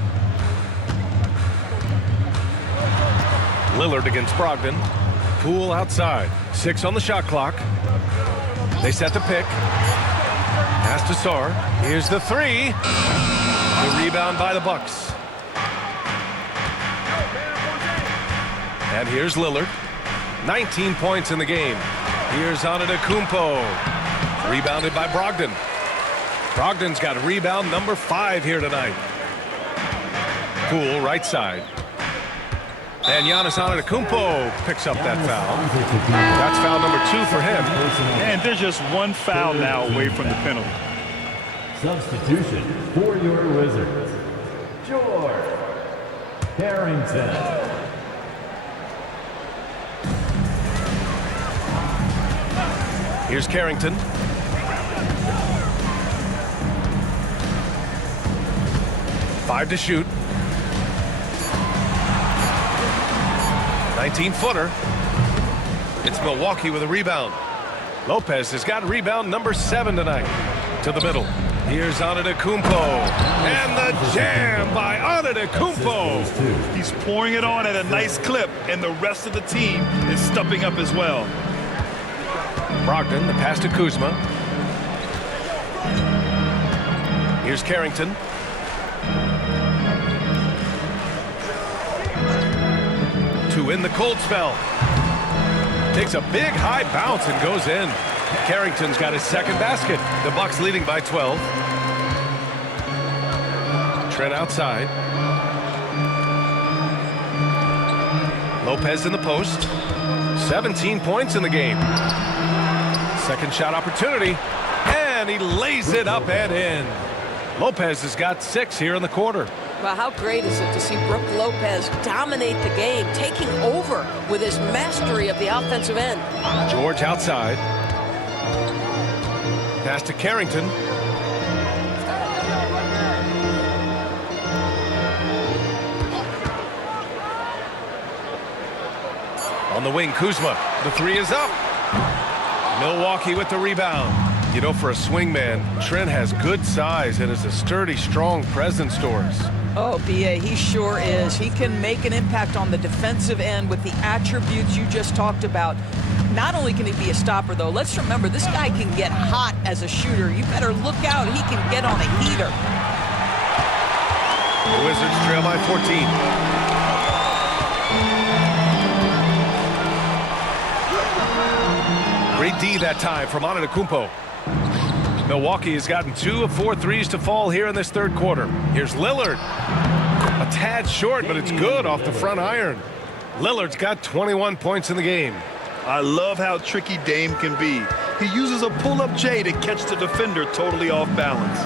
Lillard against Brogdon. Poole outside. 6 on the shot clock. They set the pick. Pass to Sarr. Here's the 3. The rebound by the Bucks. And here's Lillard. 19 points in the game. Here's Antetokounmpo. Rebounded by Brogdon. Brogdon's got rebound number 5 here tonight. Poole right side. And Giannis Antetokounmpo picks up that foul. That's foul number 2 for him. And there's just one foul now away from the penalty. Substitution for your Wizards. George Carrington. Here's Carrington. 5 to shoot. 19-footer. It's Milwaukee with a rebound. Lopez has got rebound number 7 tonight. To the middle. Here's Antetokounmpo. And the jam by Antetokounmpo. He's pouring it on at a nice clip, and the rest of the team is stepping up as well. Brogdon, the pass to Kuzma. Here's Carrington. To win the cold spell. Takes a big high bounce and goes in. Carrington's got his second basket. The Bucks leading by 12. Trent outside. Lopez in the post. 17 points in the game. Second shot opportunity. And he lays it up and in. Lopez has got 6 here in the quarter. Well, how great is it to see Brook Lopez dominate the game, taking over with his mastery of the offensive end. George outside. Pass to Carrington. On the wing, Kuzma. The 3 is up. Milwaukee with the rebound. You know, for a swing man, Trent has good size and is a sturdy, strong presence, Doris. Oh, B.A., he sure is. He can make an impact on the defensive end with the attributes you just talked about. Not only can he be a stopper, though, let's remember, this guy can get hot as a shooter. You better look out. He can get on a heater. The Wizards trail by 14. Great D that time from Antetokounmpo. Milwaukee has gotten 2 of 4 threes to fall here in this third quarter. Here's Lillard. A tad short, but it's good off the front iron. Lillard's got 21 points in the game. I love how tricky Dame can be. He uses a pull-up J to catch the defender totally off balance.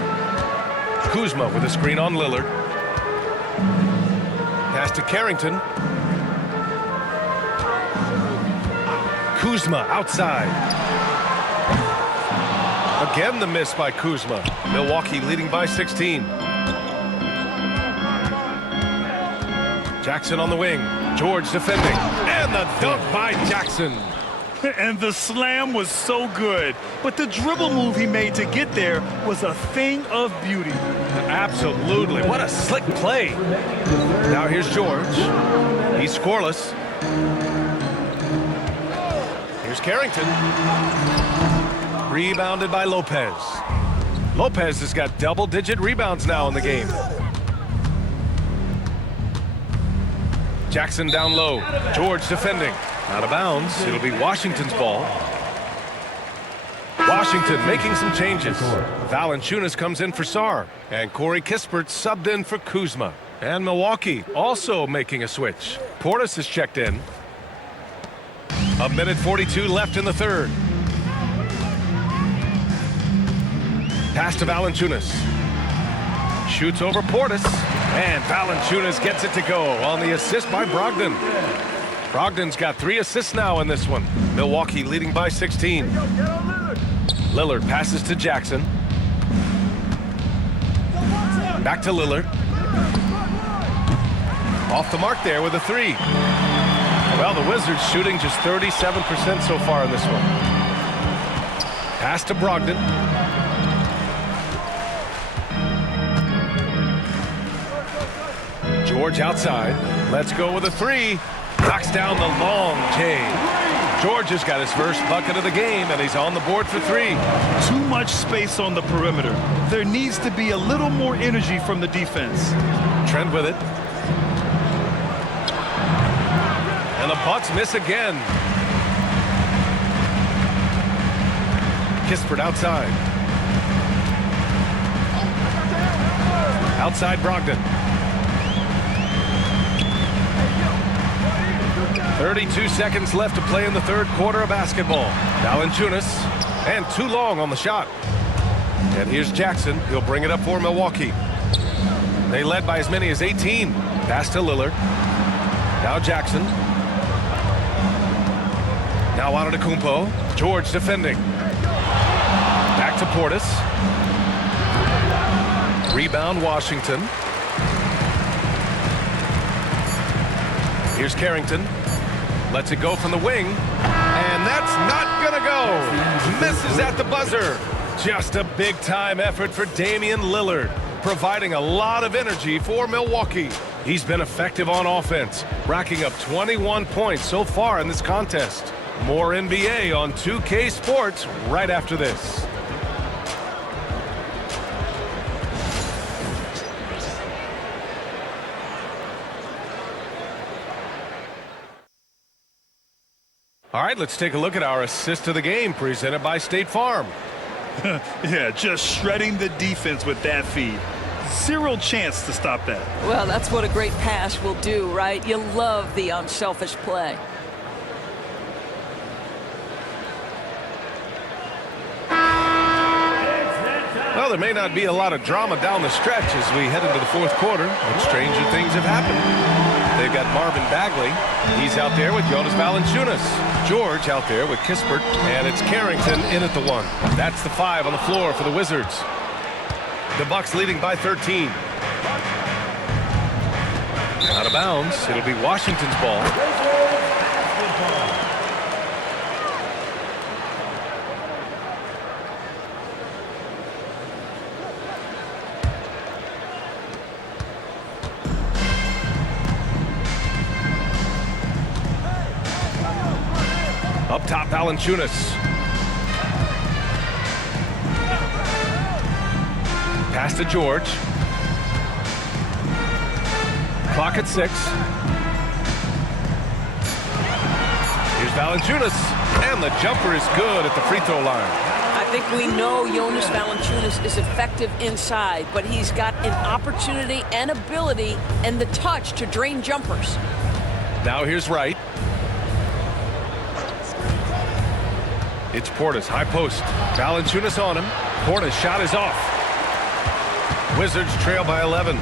Kuzma with a screen on Lillard. Pass to Carrington. Kuzma outside. Again the miss by Kuzma. Milwaukee leading by 16. Jackson on the wing. George defending. And the dunk by Jackson. And the slam was so good. But the dribble move he made to get there was a thing of beauty. Absolutely. What a slick play. Now here's George. He's scoreless. Here's Carrington. Rebounded by Lopez. Lopez has got double-digit rebounds now in the game. Jackson down low. George defending. Out of bounds. It'll be Washington's ball. Washington making some changes. Valanciunas comes in for Sarr. And Corey Kispert subbed in for Kuzma. And Milwaukee also making a switch. Portis is checked in. 1:42 left in the third. Pass to Valanciunas. Shoots over Portis. And Valanciunas gets it to go on the assist by Brogdon. Brogdon's got 3 assists now in this one. Milwaukee leading by 16. Lillard passes to Jackson. Back to Lillard. Off the mark there with a 3. Well, the Wizards shooting just 37% so far in this one. Pass to Brogdon. George outside. Let's go with a 3. Knocks down the long J. George has got his first bucket of the game, and he's on the board for 3. Too much space on the perimeter. There needs to be a little more energy from the defense. Trent with it. And the Bucks miss again. Kispert outside. Outside Brogdon. 32 seconds left to play in the third quarter of basketball. Valanciunas, and too long on the shot. And here's Jackson. He'll bring it up for Milwaukee. They led by as many as 18. Pass to Lillard. Now Jackson. Now Antetokounmpo. George defending. Back to Portis. Rebound Washington. Here's Carrington. Lets it go from the wing. And that's not going to go. Misses at the buzzer. Just a big-time effort for Damian Lillard, providing a lot of energy for Milwaukee. He's been effective on offense, racking up 21 points so far in this contest. More NBA on 2K Sports right after this. All right, let's take a look at our assist of the game presented by State Farm. Yeah, just shredding the defense with that feed. Zero chance to stop that. Well, that's what a great pass will do, right? You love the unselfish play. Well, there may not be a lot of drama down the stretch as we head into the fourth quarter, but stranger things have happened. They've got Marvin Bagley. He's out there with Jonas Valanciunas. George out there with Kispert, and it's Carrington in at the 1. That's the 5 on the floor for the Wizards. The Bucks leading by 13. Out of bounds. It'll be Washington's ball. Up top, Valanciunas. Pass to George. Clock at 6. Here's Valanciunas, and the jumper is good at the free throw line. I think we know Jonas Valanciunas is effective inside, but he's got an opportunity and ability and the touch to drain jumpers. Now here's Wright. It's Portis, high post. Valanciunas on him. Portis' shot is off. Wizards trail by 11.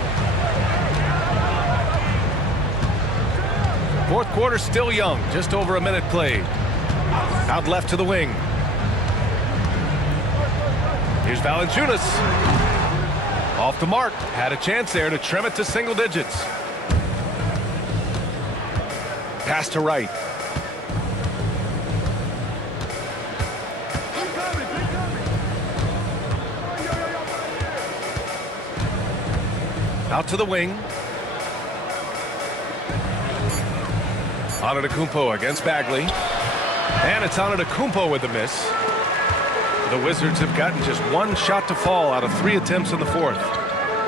Fourth quarter still young, just over a minute played. Out left to the wing. Here's Valanciunas. Off the mark. Had a chance there to trim it to single digits. Pass to Wright. Out to the wing. Antetokounmpo against Bagley. And it's Antetokounmpo with the miss. The Wizards have gotten just one shot to fall out of 3 attempts in the fourth.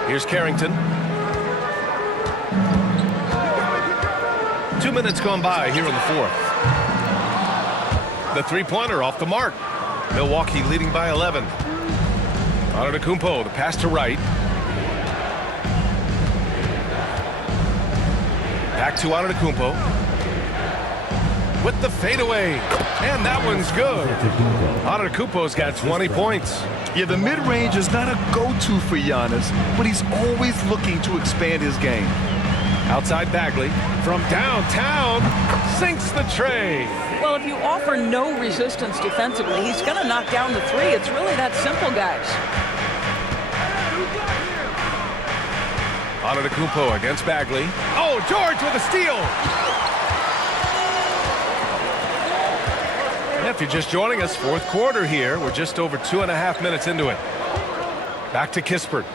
Here's Carrington. 2 minutes gone by here in the fourth. The three-pointer off the mark. Milwaukee leading by 11. Antetokounmpo, the pass to Wright. Back to Antetokounmpo. With the fadeaway. And that one's good. Antetokounmpo's got 20 points. Yeah, the mid-range is not a go-to for Giannis, but he's always looking to expand his game. Outside Bagley. From downtown. Sinks the tray. Well, if you offer no resistance defensively, he's going to knock down the 3. It's really that simple, guys. Antetokounmpo against Bagley. Oh, George with a steal. And if you're just joining us, fourth quarter here. We're just over 2.5 minutes into it. Back to Kispert.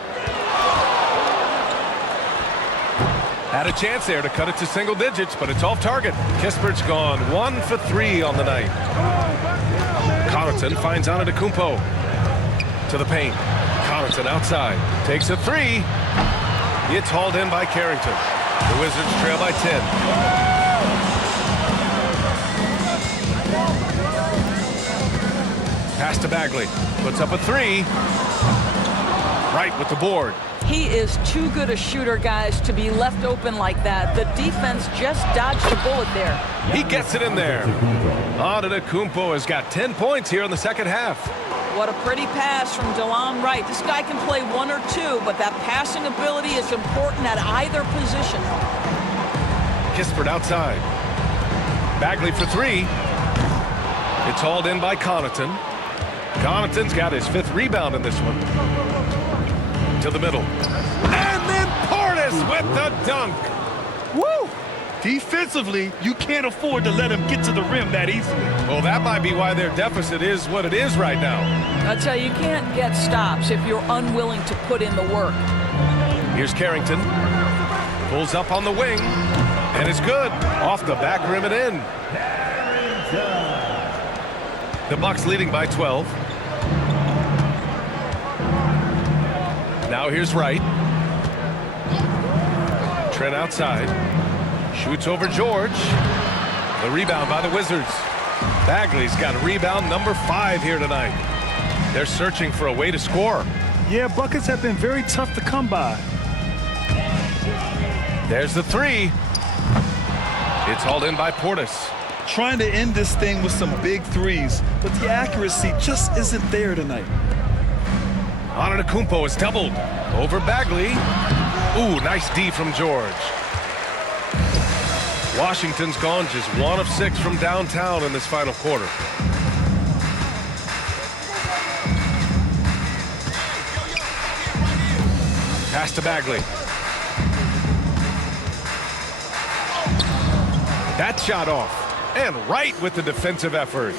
Had a chance there to cut it to single digits, but it's off target. Kispert's gone 1 for 3 on the night. Connaughton finds Antetokounmpo to the paint. Connaughton outside. Takes a 3. It's hauled in by Carrington. The Wizards trail by 10. Pass to Bagley. Puts up a 3. Right with the board. He is too good a shooter, guys, to be left open like that. The defense just dodged the bullet there. He gets it in there. Antetokounmpo has got 10 points here in the second half. What a pretty pass from Delon Wright. This guy can play 1 or 2, but that passing ability is important at either position. Kispert outside. Bagley for 3. It's hauled in by Connaughton. Connaughton's got his 5th rebound in this one. To the middle. And then Portis with the dunk. Woo! Defensively, you can't afford to let him get to the rim that easily. Well, that might be why their deficit is what it is right now. I tell you, you can't get stops if you're unwilling to put in the work. Here's Carrington. Pulls up on the wing. And it's good. Off the back rim and in. The Bucks leading by 12. Now here's Wright. Trent outside. Shoots over George. The rebound by the Wizards. Bagley's got rebound number 5 here tonight. They're searching for a way to score. Yeah, buckets have been very tough to come by. There's the 3. It's hauled in by Portis. Trying to end this thing with some big threes, but the accuracy just isn't there tonight. Antetokounmpo is doubled. Over Bagley. Ooh, nice D from George. Washington's gone just 1 of 6 from downtown in this final quarter. Pass to Bagley. That shot off. And right with the defensive effort.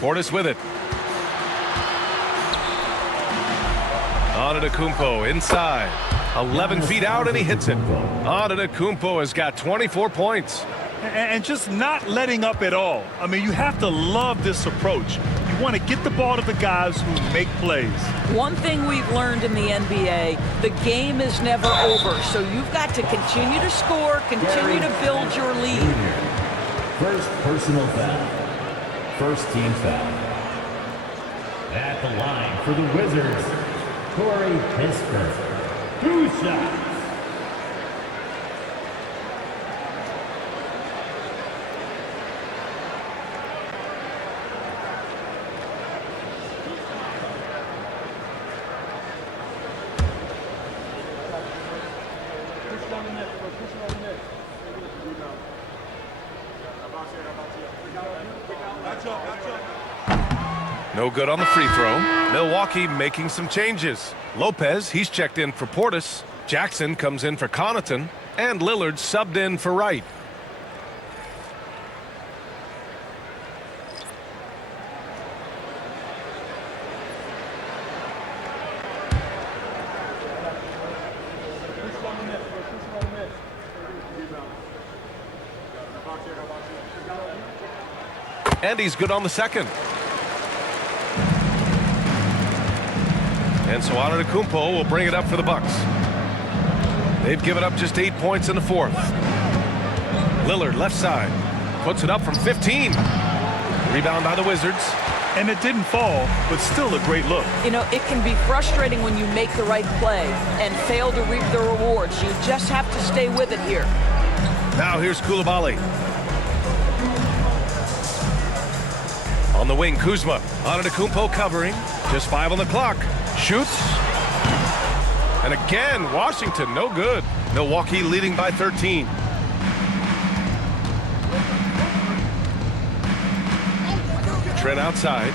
Portis with it. Antetokounmpo inside. 11 feet out and he hits it. Antetokounmpo has got 24 points. And just not letting up at all. I mean, you have to love this approach. You want to get the ball to the guys who make plays. One thing we've learned in the NBA, the game is never over. So you've got to continue to score, continue to build your lead. First personal foul. First team foul. At the line for the Wizards, Corey Kispert. 2 shots. No good on the free throw. Milwaukee making some changes. Lopez, he's checked in for Portis. Jackson comes in for Connaughton. And Lillard subbed in for Wright. And he's good on the second. And so Antetokounmpo will bring it up for the Bucks. They've given up just 8 points in the fourth. Lillard left side. Puts it up from 15. Rebound by the Wizards. And it didn't fall, but still a great look. You know, it can be frustrating when you make the right play and fail to reap the rewards. You just have to stay with it here. Now here's Coulibaly. On the wing, Kuzma. Antetokounmpo covering. Just 5 on the clock. Shoots. And again, Washington, no good. Milwaukee leading by 13. Trent outside.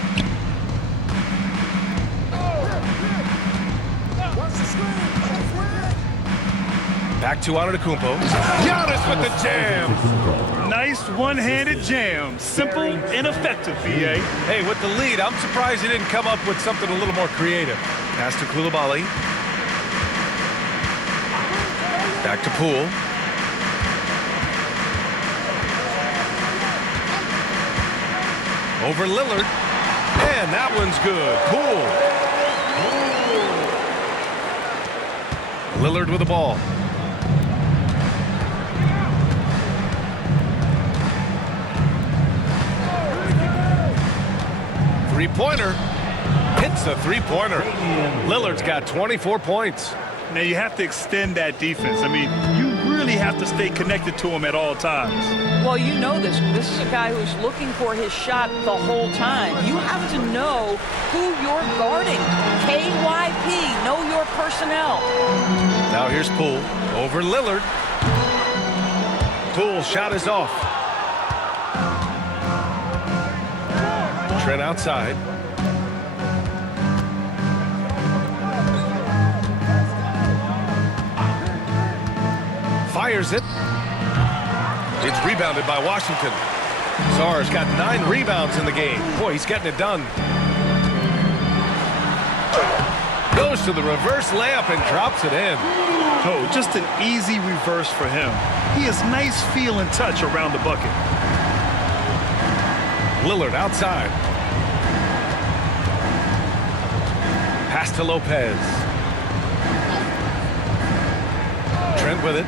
Back to Antetokounmpo. Giannis with the jam. Nice one-handed jam. Simple and effective, B.A. Hey, with the lead, I'm surprised he didn't come up with something a little more creative. Pass to Coulibaly. Back to Poole. Over Lillard. And that one's good. Poole. Lillard with the ball. Three-pointer. Hits the three-pointer. Lillard's got 24 points. Now you have to extend that defense. I mean, you really have to stay connected to him at all times. Well, you know this. This is a guy who's looking for his shot the whole time. You have to know who you're guarding. KYP, know your personnel. Now here's Poole over Lillard. Poole's shot is off. Trent outside. Fires it. It's rebounded by Washington. Sarr's got 9 rebounds in the game. Boy, he's getting it done. Goes to the reverse layup and drops it in. Oh, just an easy reverse for him. He has nice feel and touch around the bucket. Lillard outside. Pass to Lopez. Trent with it.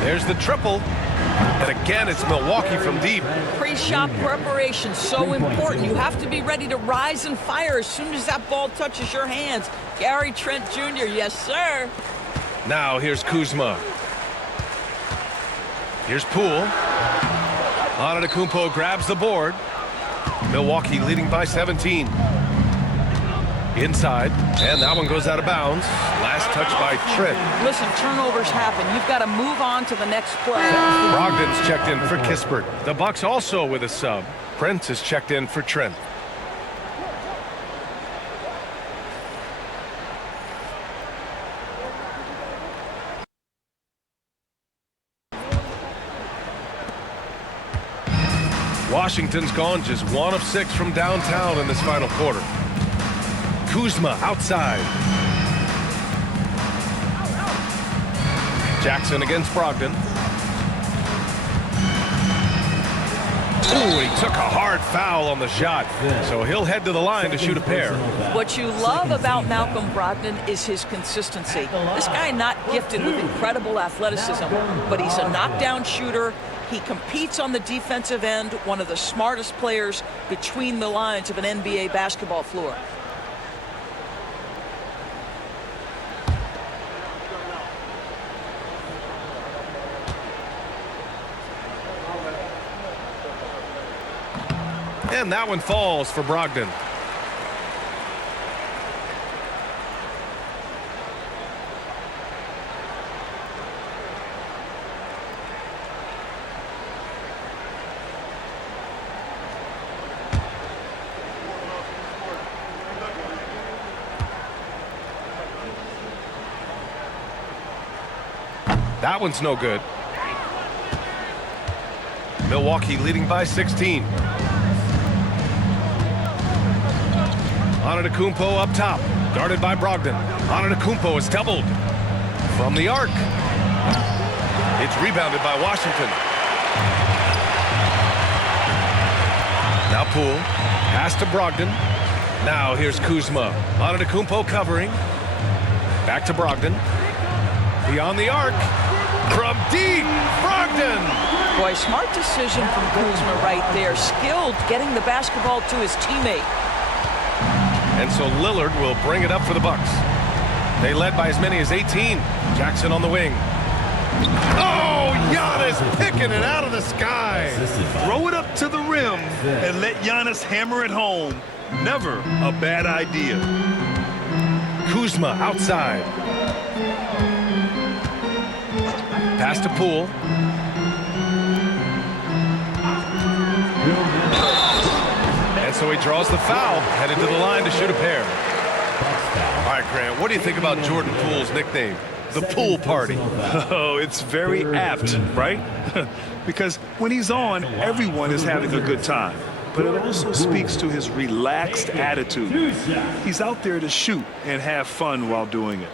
There's the triple. And again, it's Milwaukee from deep. Pre-shot preparation, so important. You have to be ready to rise and fire as soon as that ball touches your hands. Gary Trent Jr., yes, sir. Now here's Kuzma. Here's Poole. Antetokounmpo grabs the board. Milwaukee leading by 17. Inside, and that one goes out of bounds. Last touch by Trent. Listen, turnovers happen. You've got to move on to the next play. Brogdon's checked in for Kispert. The Bucks also with a sub. Prince is checked in for Trent. Washington's gone just 1 of 6 from downtown in this final quarter. Kuzma outside. Jackson against Brogdon. Ooh, he took a hard foul on the shot. So he'll head to the line to shoot a pair. What you love about Malcolm Brogdon is his consistency. This guy not gifted with incredible athleticism, but he's a knockdown shooter. He competes on the defensive end, one of the smartest players between the lines of an NBA basketball floor. And that one falls for Brogdon. That one's no good. Milwaukee leading by 16. Antetokounmpo up top, guarded by Brogdon. Antetokounmpo is doubled from the arc. It's rebounded by Washington. Now Poole, pass to Brogdon. Now here's Kuzma. Antetokounmpo covering. Back to Brogdon. Beyond the arc. From deep, Brogdon. Boy, smart decision from Kuzma right there. Skilled getting the basketball to his teammate. And so Lillard will bring it up for the Bucks. They led by as many as 18. Jackson on the wing. Oh, Giannis picking it out of the sky. Throw it up to the rim and let Giannis hammer it home. Never a bad idea. Kuzma outside. Pass to Poole. And so he draws the foul, headed to the line to shoot a pair. All right, Grant, what do you think about Jordan Poole's nickname, the Pool Party? Oh, it's very apt, right? Because when he's on, everyone is having a good time. But it also speaks to his relaxed attitude. He's out there to shoot and have fun while doing it.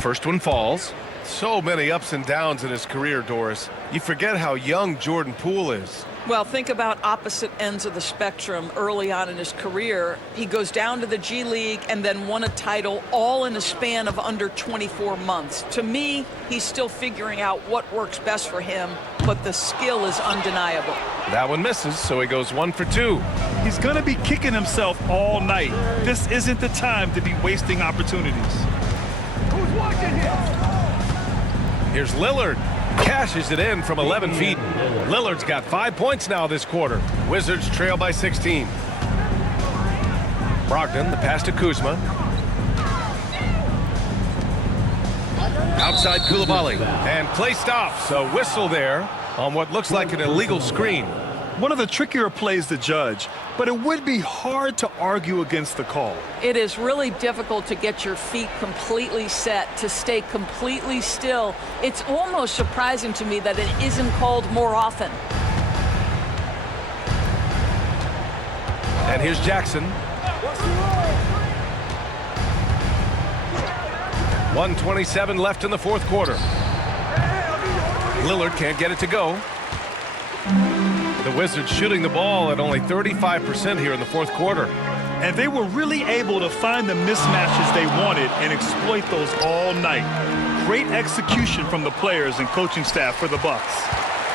First one falls. So many ups and downs in his career, Doris. You forget how young Jordan Poole is. Well, think about opposite ends of the spectrum early on in his career. He goes down to the G League and then won a title all in a span of under 24 months. To me, he's still figuring out what works best for him, but the skill is undeniable. That one misses, so he goes 1 for 2. He's going to be kicking himself all night. This isn't the time to be wasting opportunities. Here's Lillard. Cashes it in from 11 feet. Lillard's got 5 points now this quarter. Wizards trail by 16. Brogdon, the pass to Kuzma. Outside Coulibaly. And play stops. A whistle there on what looks like an illegal screen. One of the trickier plays to judge, but it would be hard to argue against the call. It is really difficult to get your feet completely set, to stay completely still. It's almost surprising to me that it isn't called more often. And here's Jackson. 1:27 left in the fourth quarter. Lillard can't get it to go. The Wizards shooting the ball at only 35% here in the fourth quarter. And they were really able to find the mismatches they wanted and exploit those all night. Great execution from the players and coaching staff for the Bucks.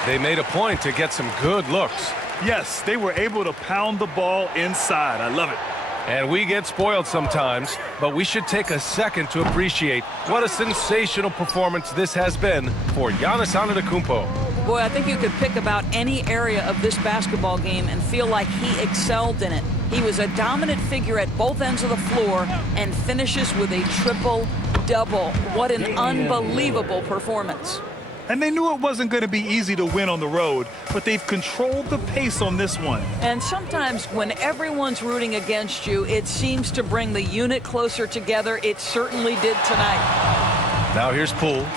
They made a point to get some good looks. Yes, they were able to pound the ball inside. I love it. And we get spoiled sometimes, but we should take a second to appreciate what a sensational performance this has been for Giannis Antetokounmpo. Boy, I think you could pick about any area of this basketball game and feel like he excelled in it. He was a dominant figure at both ends of the floor and finishes with a triple-double. What an unbelievable performance. And they knew it wasn't going to be easy to win on the road, but they've controlled the pace on this one. And sometimes when everyone's rooting against you, it seems to bring the unit closer together. It certainly did tonight. Now here's Poole.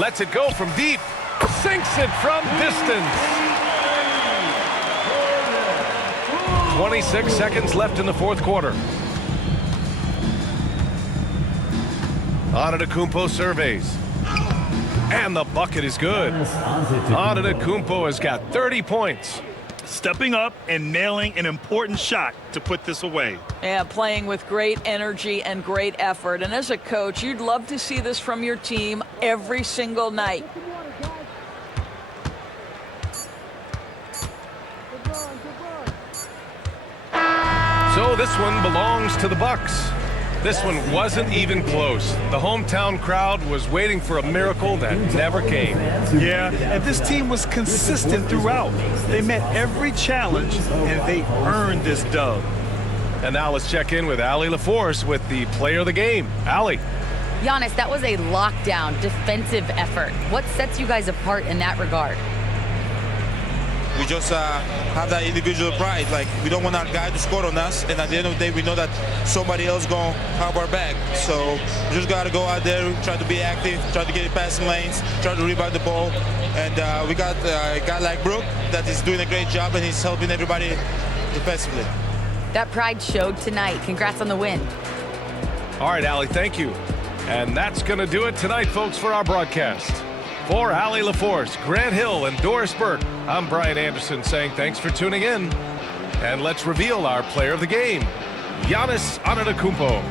Lets it go from deep. Sinks it from distance. 26 seconds left in the fourth quarter. Antetokounmpo surveys. And the bucket is good. Antetokounmpo has got 30 points. Stepping up and nailing an important shot to put this away. Yeah, playing with great energy and great effort. And as a coach, you'd love to see this from your team every single night. So this one belongs to the Bucks. This one wasn't even close. The hometown crowd was waiting for a miracle that never came. Yeah, and this team was consistent throughout. They met every challenge, and they earned this dub. And now let's check in with Allie LaForce with the player of the game. Allie. Giannis, that was a lockdown defensive effort. What sets you guys apart in that regard? We just have that individual pride. Like, we don't want our guy to score on us, and at the end of the day, we know that somebody else going to have our back. So we just got to go out there, try to be active, try to get it passing lanes, try to rebound the ball. And we got a guy like Brook that is doing a great job, and he's helping everybody defensively. That pride showed tonight. Congrats on the win. All right, Allie, thank you. And that's going to do it tonight, folks, for our broadcast. For Allie LaForce, Grant Hill, and Doris Burke, I'm Brian Anderson saying thanks for tuning in. And let's reveal our player of the game, Giannis Antetokounmpo.